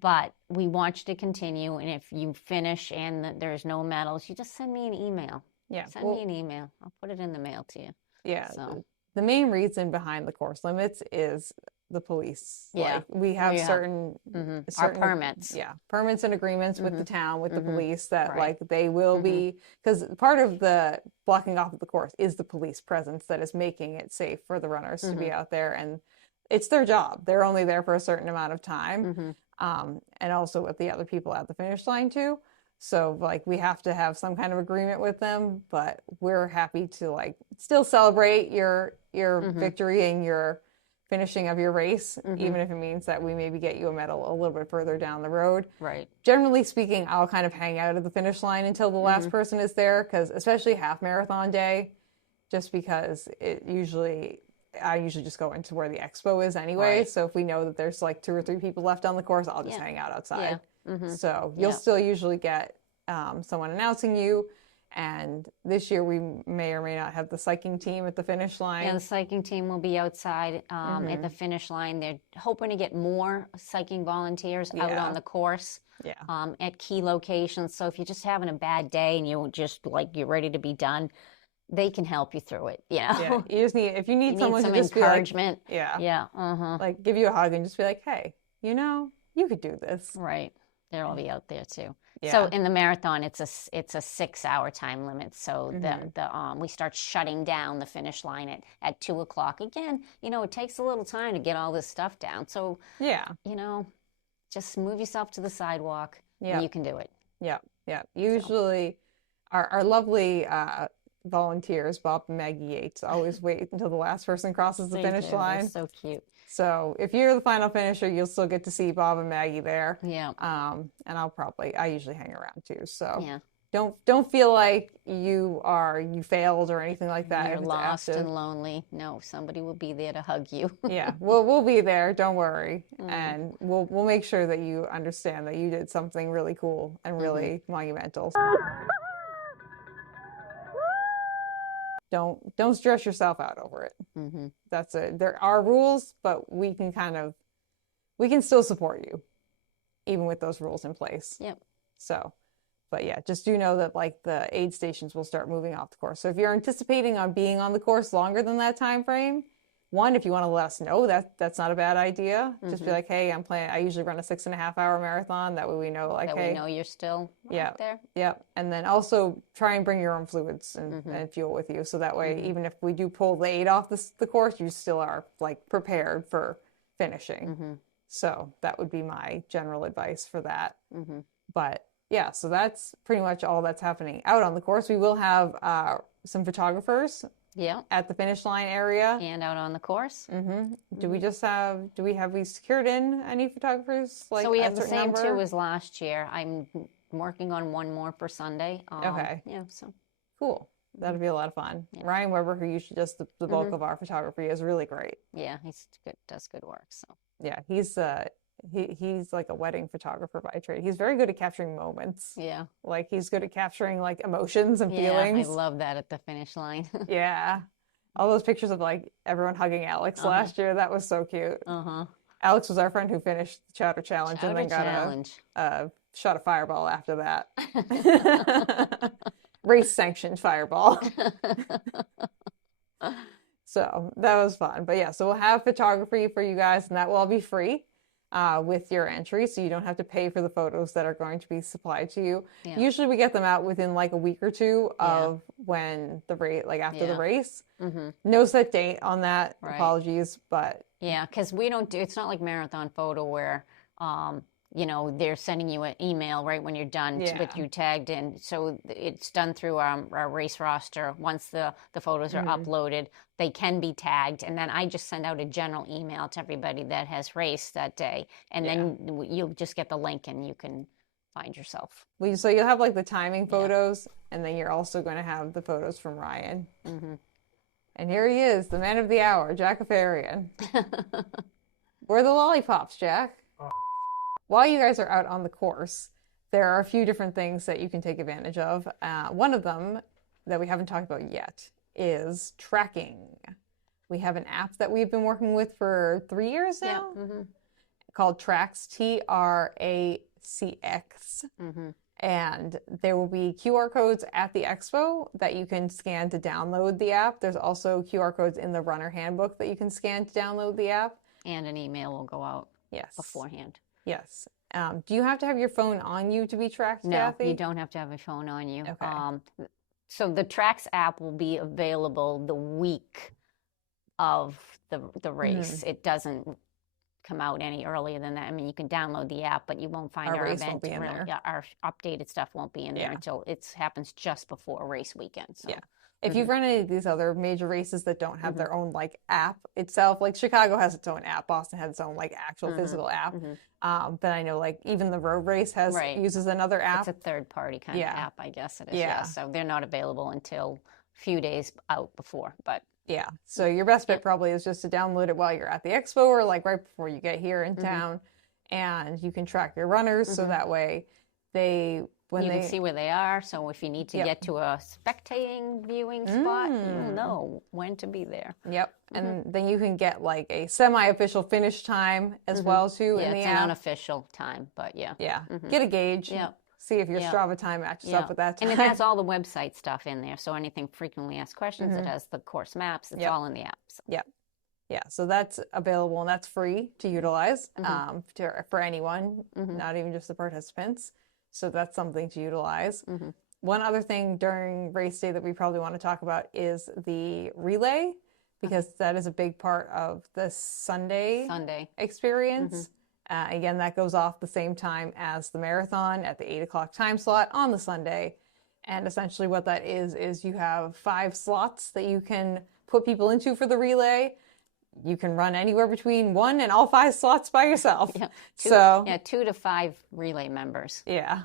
But we want you to continue. And if you finish and there's no medals, you just send me an email. Yeah. Send me an email. I'll put it in the mail to you. Yeah. So. The main reason behind the course limits is the police. Yeah. Like, we have certain our permits. Yeah. Permits and agreements with the town, with the police that like they will be, because part of the blocking off of the course is the police presence that is making it safe for the runners to be out there. And it's their job. They're only there for a certain amount of time. And also with the other people at the finish line too. So like we have to have some kind of agreement with them, but we're happy to like still celebrate your victory and your finishing of your race, even if it means that we maybe get you a medal a little bit further down the road. Right. Generally speaking, I'll kind of hang out at the finish line until the last person is there, because especially half marathon day, just because I usually just go into where the expo is anyway. Right. So if we know that there's like 2 or 3 people left on the course, I'll just hang out outside. So you'll still usually get someone announcing you. And this year we may or may not have the cycling team at the finish line. Yeah, the cycling team will be outside at the finish line. They're hoping to get more cycling volunteers out on the course at key locations. So if you're just having a bad day and you're ready to be done, they can help you through it. Yeah. You just need, if you need someone some to just encouragement. Be like, like give you a hug and just be like, hey, you could do this. Right. They'll be out there too. Yeah. So in the marathon, it's a 6-hour time limit. So we start shutting down the finish line at 2:00. Again, it takes a little time to get all this stuff down. So just move yourself to the sidewalk. And you can do it. Yeah. Usually, our lovely volunteers, Bob and Maggie Yates, always wait until the last person crosses the finish line. They're so cute. So if you're the final finisher, you'll still get to see Bob and Maggie there. Yeah. And I usually hang around too. So Yeah. don't feel like you failed or anything like that. You're lost and lonely. No, somebody will be there to hug you. Yeah, we'll be there. Don't worry, and we'll make sure that you understand that you did something really cool and really monumental. Don't stress yourself out over it. That's it. There are rules, but we can still support you, even with those rules in place. Yep. So. But yeah, just do know that like the aid stations will start moving off the course. So if you're anticipating on being on the course longer than that time frame, one, if you want to let us know, that's not a bad idea. Just be like, hey, I usually run a 6.5-hour marathon. That way we know, like, we know you're still out there. Yep. And then also try and bring your own fluids and fuel with you. So that way, even if we do pull the aid off the course, you still are like prepared for finishing. So that would be my general advice for that. But yeah, so that's pretty much all that's happening out on the course. We will have some photographers at the finish line area. And out on the course. Do we secured in any photographers? So we have the same two as last year. I'm working on one more for Sunday. Okay. Yeah, so. Cool. That'll be a lot of fun. Yeah. Ryan Weber, who usually does the bulk of our photography, is really great. Yeah, he's good, does good work. So. Yeah, he's like a wedding photographer by trade. He's very good at capturing moments. Yeah. Like he's good at capturing like emotions and feelings. I love that at the finish line. Yeah. All those pictures of like everyone hugging Alex last year, that was so cute. Alex was our friend who finished the Chowder Challenge and then got a shot of Fireball after that. Race sanctioned Fireball. So that was fun. But yeah, so we'll have photography for you guys and that will all be free. With your entry, so you don't have to pay for the photos that are going to be supplied to you. Yeah. Usually we get them out within like a week or two of when the race, like after the race. No set date on that. Right. Apologies, but yeah, because we don't do. It's not like Marathon Photo where they're sending you an email right when you're done with you tagged in. So it's done through our race roster. Once the photos are uploaded, they can be tagged. And then I just send out a general email to everybody that has raced that day. And then you'll just get the link and you can find yourself. Well, so you'll have like the timing photos, and then you're also going to have the photos from Ryan. And here he is, the man of the hour, Jack Afarian. Where are the lollipops, Jack? While you guys are out on the course, there are a few different things that you can take advantage of. One of them that we haven't talked about yet is tracking. We have an app that we've been working with for 3 years now called Tracks, TRACX. And there will be QR codes at the expo that you can scan to download the app. There's also QR codes in the runner handbook that you can scan to download the app. And an email will go out beforehand. Yes. Do you have to have your phone on you to be tracked, Kathy? No, you don't have to have a phone on you. Okay. So the Tracks app will be available the week of the race. It doesn't come out any earlier than that. I mean, you can download the app, but you won't find our event. Won't be in there. Our updated stuff won't be in there until it happens just before race weekend. So. Yeah. If you've run any of these other major races that don't have their own like app itself, like Chicago has its own app, Boston has its own like actual physical app. But I know like even the road race uses another app. It's a third party kind of app, I guess it is. Yeah. So they're not available until a few days out before, but. Yeah. So your best bet probably is just to download it while you're at the expo or like right before you get here in town, and you can track your runners so that way you can see where they are. So if you need to get to a spectating viewing spot, you'll know when to be there. Yep. And then you can get like a semi-official finish time as well too in the it's app. an unofficial time, but yeah. Get a gauge. See if your Strava time matches up with that time. And it has all the website stuff in there. So anything frequently asked questions, it has the course maps. It's all in the app. So. Yeah, so that's available and that's free to utilize for anyone, not even just the participants. So that's something to utilize. One other thing during race day that we probably want to talk about is the relay, because that is a big part of the Sunday experience. Again, that goes off the same time as the marathon at the 8 o'clock time slot on the Sunday. And essentially what that is you have 5 slots that you can put people into for the relay. you can run anywhere between 1 and all 5 slots by yourself. Yeah. 2 to 5 relay members. Yeah.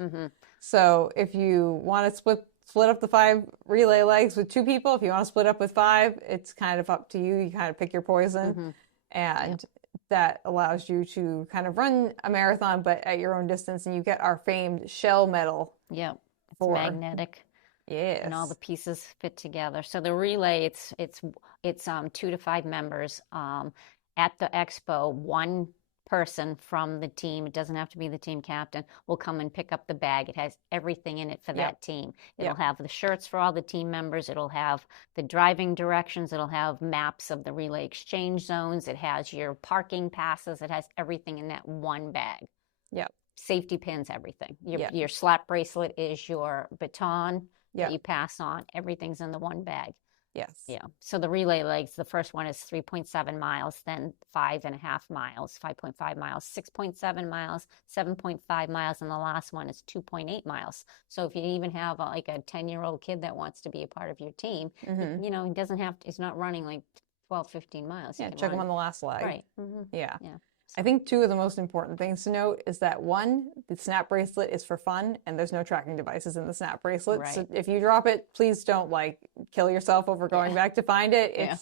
So if you want to split up the 5 relay legs with 2 people, if you want to split up with 5, it's kind of up to you. You kind of pick your poison. And that allows you to kind of run a marathon, but at your own distance. And you get our famed shell medal. Yeah. It's magnetic. Yes. And all the pieces fit together. So the relay, it's 2 to 5 members. At the expo, one person from the team, it doesn't have to be the team captain, will come and pick up the bag. It has everything in it for that team. It'll have the shirts for all the team members. It'll have the driving directions. It'll have maps of the relay exchange zones. It has your parking passes. It has everything in that one bag. Yep. Safety pins, everything. Your slap bracelet is your baton that you pass on. Everything's in the one bag. Yes. Yeah. So the relay legs, the first one is 3.7 miles, then 5.5 miles, 5.5 miles, 6.7 miles, 7.5 miles, and the last one is 2.8 miles. So if you even have like a 10-year-old kid that wants to be a part of your team, he doesn't have to, he's not running like 12, 15 miles. Yeah, check him on the last leg. Right. Yeah. Yeah. I think 2 of the most important things to note is that 1, the snap bracelet is for fun, and there's no tracking devices in the snap bracelet. Right. So if you drop it, please don't like kill yourself over going back to find it.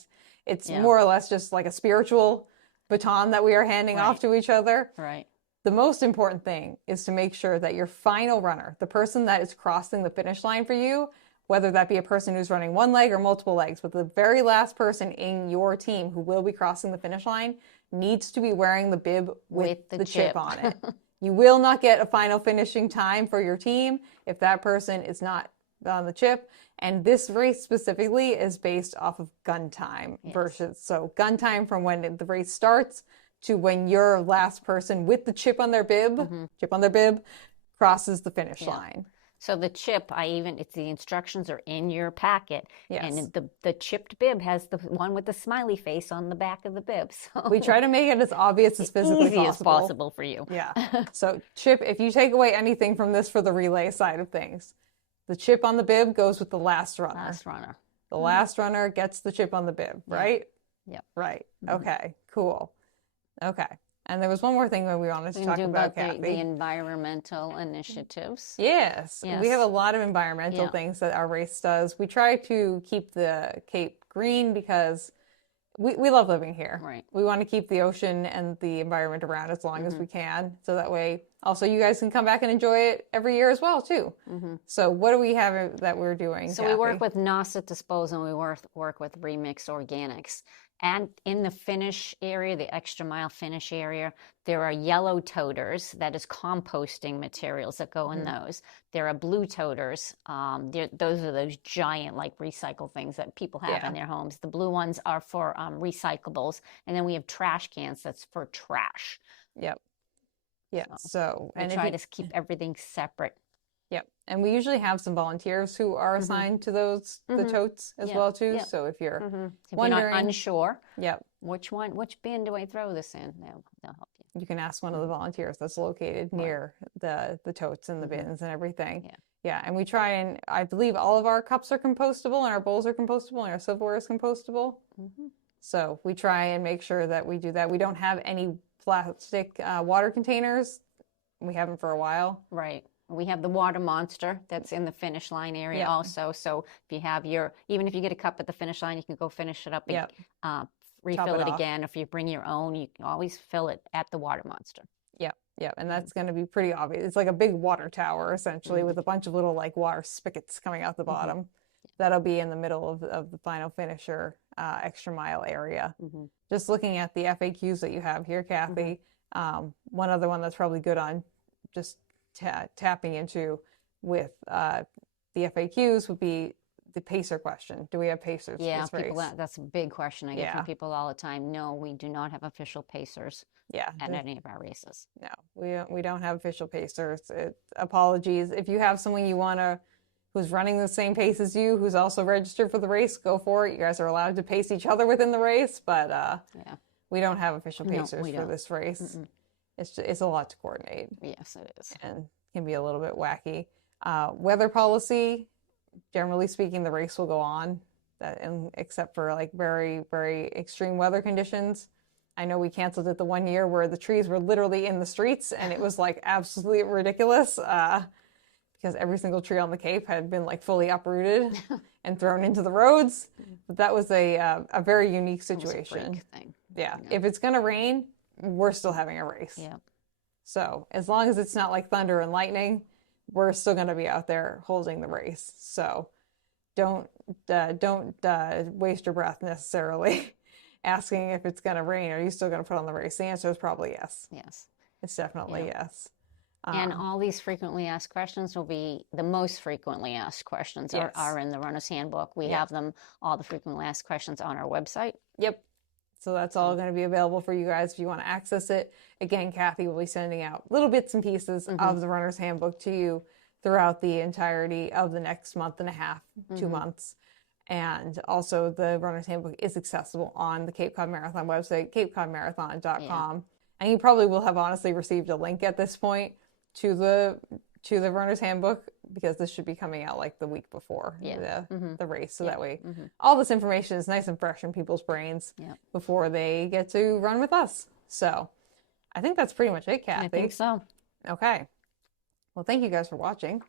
It's more or less just like a spiritual baton that we are handing off to each other. Right. The most important thing is to make sure that your final runner, the person that is crossing the finish line for you, whether that be a person who's running 1 leg or multiple legs, but the very last person in your team who will be crossing the finish line needs to be wearing the bib with the chip on it. You will not get a final finishing time for your team if that person is not on the chip. And this race specifically is based off of gun time versus, so gun time from when the race starts to when your last person with the chip on their bib, crosses the finish line. So the chip, it's the instructions are in your packet. Yes. And the chipped bib has the one with the smiley face on the back of the bib. So we try to make it as obvious as physically easy as possible for you. Yeah. So chip, if you take away anything from this for the relay side of things, the chip on the bib goes with the last runner. The last runner gets the chip on the bib, right? Yep. Right. Okay, cool. Okay. And there was one more thing that we wanted to talk about, Kathy. The environmental initiatives. Yes. We have a lot of environmental things that our race does. We try to keep the Cape green because we love living here. Right. We want to keep the ocean and the environment around as long as we can. So that way, also you guys can come back and enjoy it every year as well, too. So what do we have that we're doing, So Kathy? we work with Nauset Disposal, and we work with Remix Organics. And in the finish area, the extra mile finish area, there are yellow toters, that is composting materials that go in those. There are blue toters. Those are those giant like recycle things that people have in their homes. The blue ones are for recyclables. And then we have trash cans that's for trash. Yep. Yeah. So we try to keep everything separate. Yep. And we usually have some volunteers who are assigned to those, the totes as well too. So if you're wondering, you're not unsure, which bin do I throw this in? They'll help you. You can ask one of the volunteers that's located near the totes and the bins and everything. Yeah. And we try, and I believe all of our cups are compostable and our bowls are compostable and our silverware is compostable. So we try and make sure that we do that. We don't have any plastic water containers. We haven't for a while. Right. We have the water monster that's in the finish line area also. So if you have even if you get a cup at the finish line, you can go finish it up and refill it again. If you bring your own, you can always fill it at the water monster. Yeah. And that's going to be pretty obvious. It's like a big water tower, essentially, with a bunch of little like water spigots coming out the bottom. That'll be in the middle of the final finisher extra mile area. Just looking at the FAQs that you have here, Kathy, one other one that's probably good on just tapping into with the FAQs would be the pacer question. Do we have pacers? Yeah, that's a big question I get from people all the time. No, we do not have official pacers at any of our races. No, we don't have official pacers. Apologies. If you have someone who's running the same pace as you, who's also registered for the race, go for it. You guys are allowed to pace each other within the race, but we don't have official pacers for this race. It's a lot to coordinate. Yes, it is. And can be a little bit wacky. Weather policy, generally speaking, the race will go on and except for like very, very extreme weather conditions. I know we canceled it the one year where the trees were literally in the streets and it was like absolutely ridiculous because every single tree on the Cape had been like fully uprooted and thrown into the roads. But that was a very unique situation. It was a freak thing. Yeah. If it's going to rain, we're still having a race. Yeah. So as long as it's not like thunder and lightning, we're still going to be out there holding the race. So don't waste your breath necessarily asking if it's going to rain. Are you still going to put on the race? The answer is probably yes. Yes. It's definitely yes. And all these frequently asked questions will be the most frequently asked questions are in the Runner's Handbook. We have them, all the frequently asked questions on our website. Yep. So that's all going to be available for you guys if you want to access it. Again, Kathy will be sending out little bits and pieces of the Runner's Handbook to you throughout the entirety of the next month and a half, 2 months. And also the Runner's Handbook is accessible on the Cape Cod Marathon website, capecodmarathon.com. And you probably will have honestly received a link at this point to the Runner's Handbook, because this should be coming out like the week before the race. So that way all this information is nice and fresh in people's brains before they get to run with us. So I think that's pretty much it, Kathy. I think so. Okay. Well, thank you guys for watching.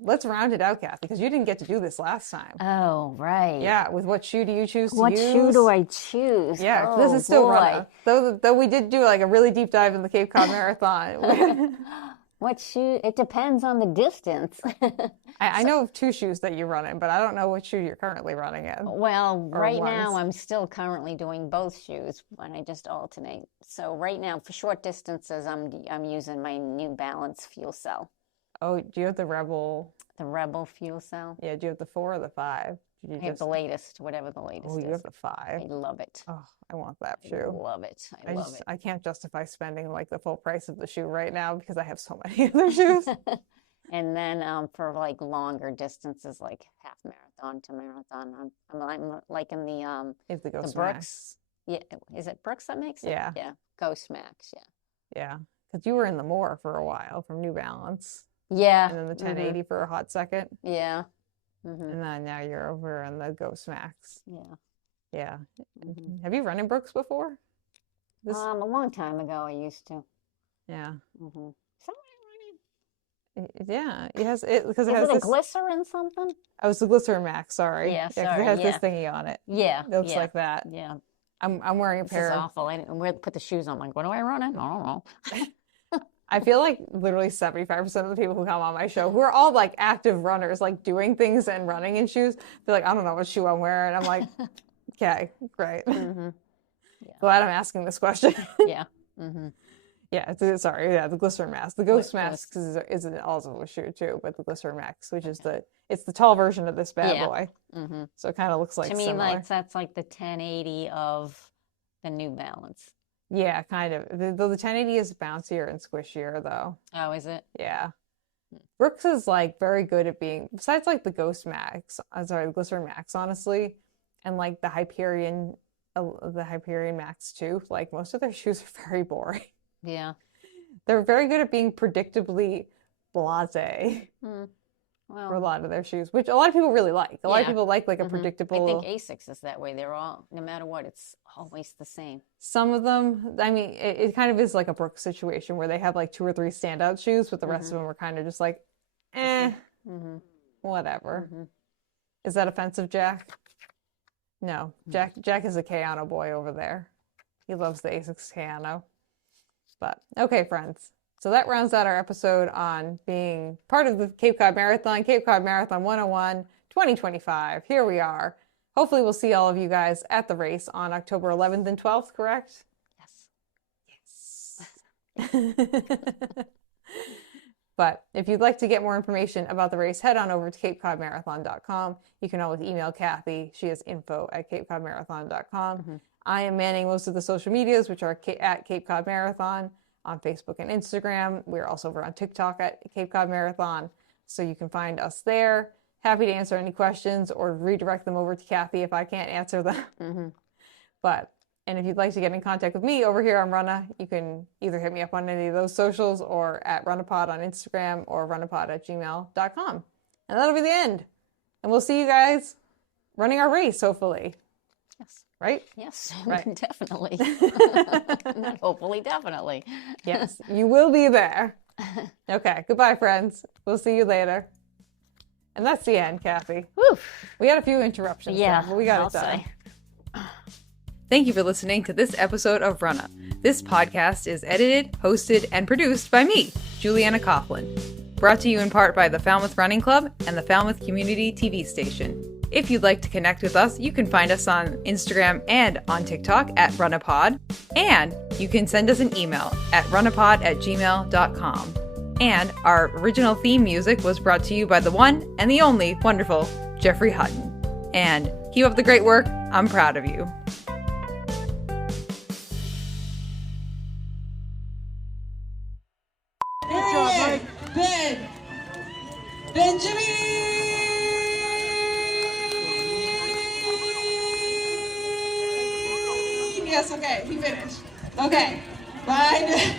Let's round it out, Kathy, because you didn't get to do this last time. Oh, right. Yeah, with what shoe do you choose to use? What shoe do I choose? Yeah, this is still Runner. Though we did do like a really deep dive in the Cape Cod Marathon. What shoe? It depends on the distance. I know of 2 shoes that you run in, but I don't know what shoe you're currently running in. Well, right now I'm still currently doing both shoes, and I just alternate. So right now, for short distances, I'm using my New Balance Fuel Cell. Oh, do you have the Rebel? The Rebel Fuel Cell? Yeah, do you have the 4 or the 5? I have the latest, whatever the latest is. Oh, you have the 5. I love it. Oh, I want that shoe. I love it. I love it. I can't justify spending like the full price of the shoe right now because I have so many other shoes. And then for like longer distances, like half marathon to marathon, I'm like in the Ghost Brooks. Max. Yeah, is it Brooks that makes it? Yeah. Yeah, Ghost Max. Yeah. Yeah, because you were in the More for a while from New Balance. Yeah. And then the 1080 for a hot second. Yeah. And then now you're over in the Ghost Max. Yeah. Yeah. Have you run in Brooks before? A long time ago, I used to. Yeah. So yeah. Yes. Because is it a glycerin something? Oh, it's the Glycerin Max. Sorry. Yeah. Sorry. It has this thingy on it. Yeah. It looks like that. Yeah. I'm wearing a pair. This is awful. I didn't put the shoes on. I'm like, what do I run in? I don't know. I feel like literally 75% of the people who come on my show, who are all like active runners, like doing things and running in shoes, they're like, I don't know what shoe I'm wearing. I'm like, okay, great. Yeah. Glad I'm asking this question. Yeah. Yeah, the Glycerin Max. The Ghost Max is also a shoe too, but the Glycerin Max, which is the tall version of this bad boy. So it kind of looks like to me, similar. like that's like the 1080 of the New Balance. Yeah, kind of. Though the 1080 is bouncier and squishier, though. Oh, is it? Yeah. Brooks is like very good at being, besides like the Glycerin Max, honestly, and like the Hyperion Max too. Like most of their shoes are very boring. Yeah. They're very good at being predictably blasé. Well, for a lot of their shoes, which a lot of people really like. A lot of people like a predictable. I think Asics is that way. They're all, no matter what, it's always the same. Some of them, I mean, it kind of is like a Brooks situation where they have like 2 or 3 standout shoes, but the rest of them are kind of just like, whatever. Is that offensive, Jack? No, Jack is a Kayano boy over there. He loves the Asics Kayano. But okay, friends. So that rounds out our episode on being part of the Cape Cod Marathon 101 2025. Here we are. Hopefully we'll see all of you guys at the race on October 11th and 12th, correct? Yes. But if you'd like to get more information about the race, head on over to capecodmarathon.com. You can always email Kathy. She is info@capecodmarathon.com. I am manning most of the social medias, which are at Cape Cod Marathon on Facebook and Instagram. We're also over on TikTok at Cape Cod Marathon, so you can find us there. Happy to answer any questions or redirect them over to Kathy if I can't answer them. And if you'd like to get in contact with me over here on Runna, you can either hit me up on any of those socials or at Runnapod on Instagram or runnapod@gmail.com. And that'll be the end. And we'll see you guys running our race, hopefully. Yes. Right? Yes, Right. definitely. Not hopefully, definitely. Yes, you will be there. Okay, goodbye, friends. We'll see you later. And that's the end, Kathy. Whew. We had a few interruptions there, but we got it done. Thank you for listening to this episode of Runna. This podcast is edited, hosted, and produced by me, Juliana Coughlin. Brought to you in part by the Falmouth Running Club and the Falmouth Community TV station. If you'd like to connect with us, you can find us on Instagram and on TikTok at runnapod. And you can send us an email at runnapod@gmail.com. And our original theme music was brought to you by the one and the only wonderful Jeffrey Hutton. And keep up the great work. I'm proud of you. Good job, Mike. Ben. Benjamin. Yes, okay, he finished. Okay, bye.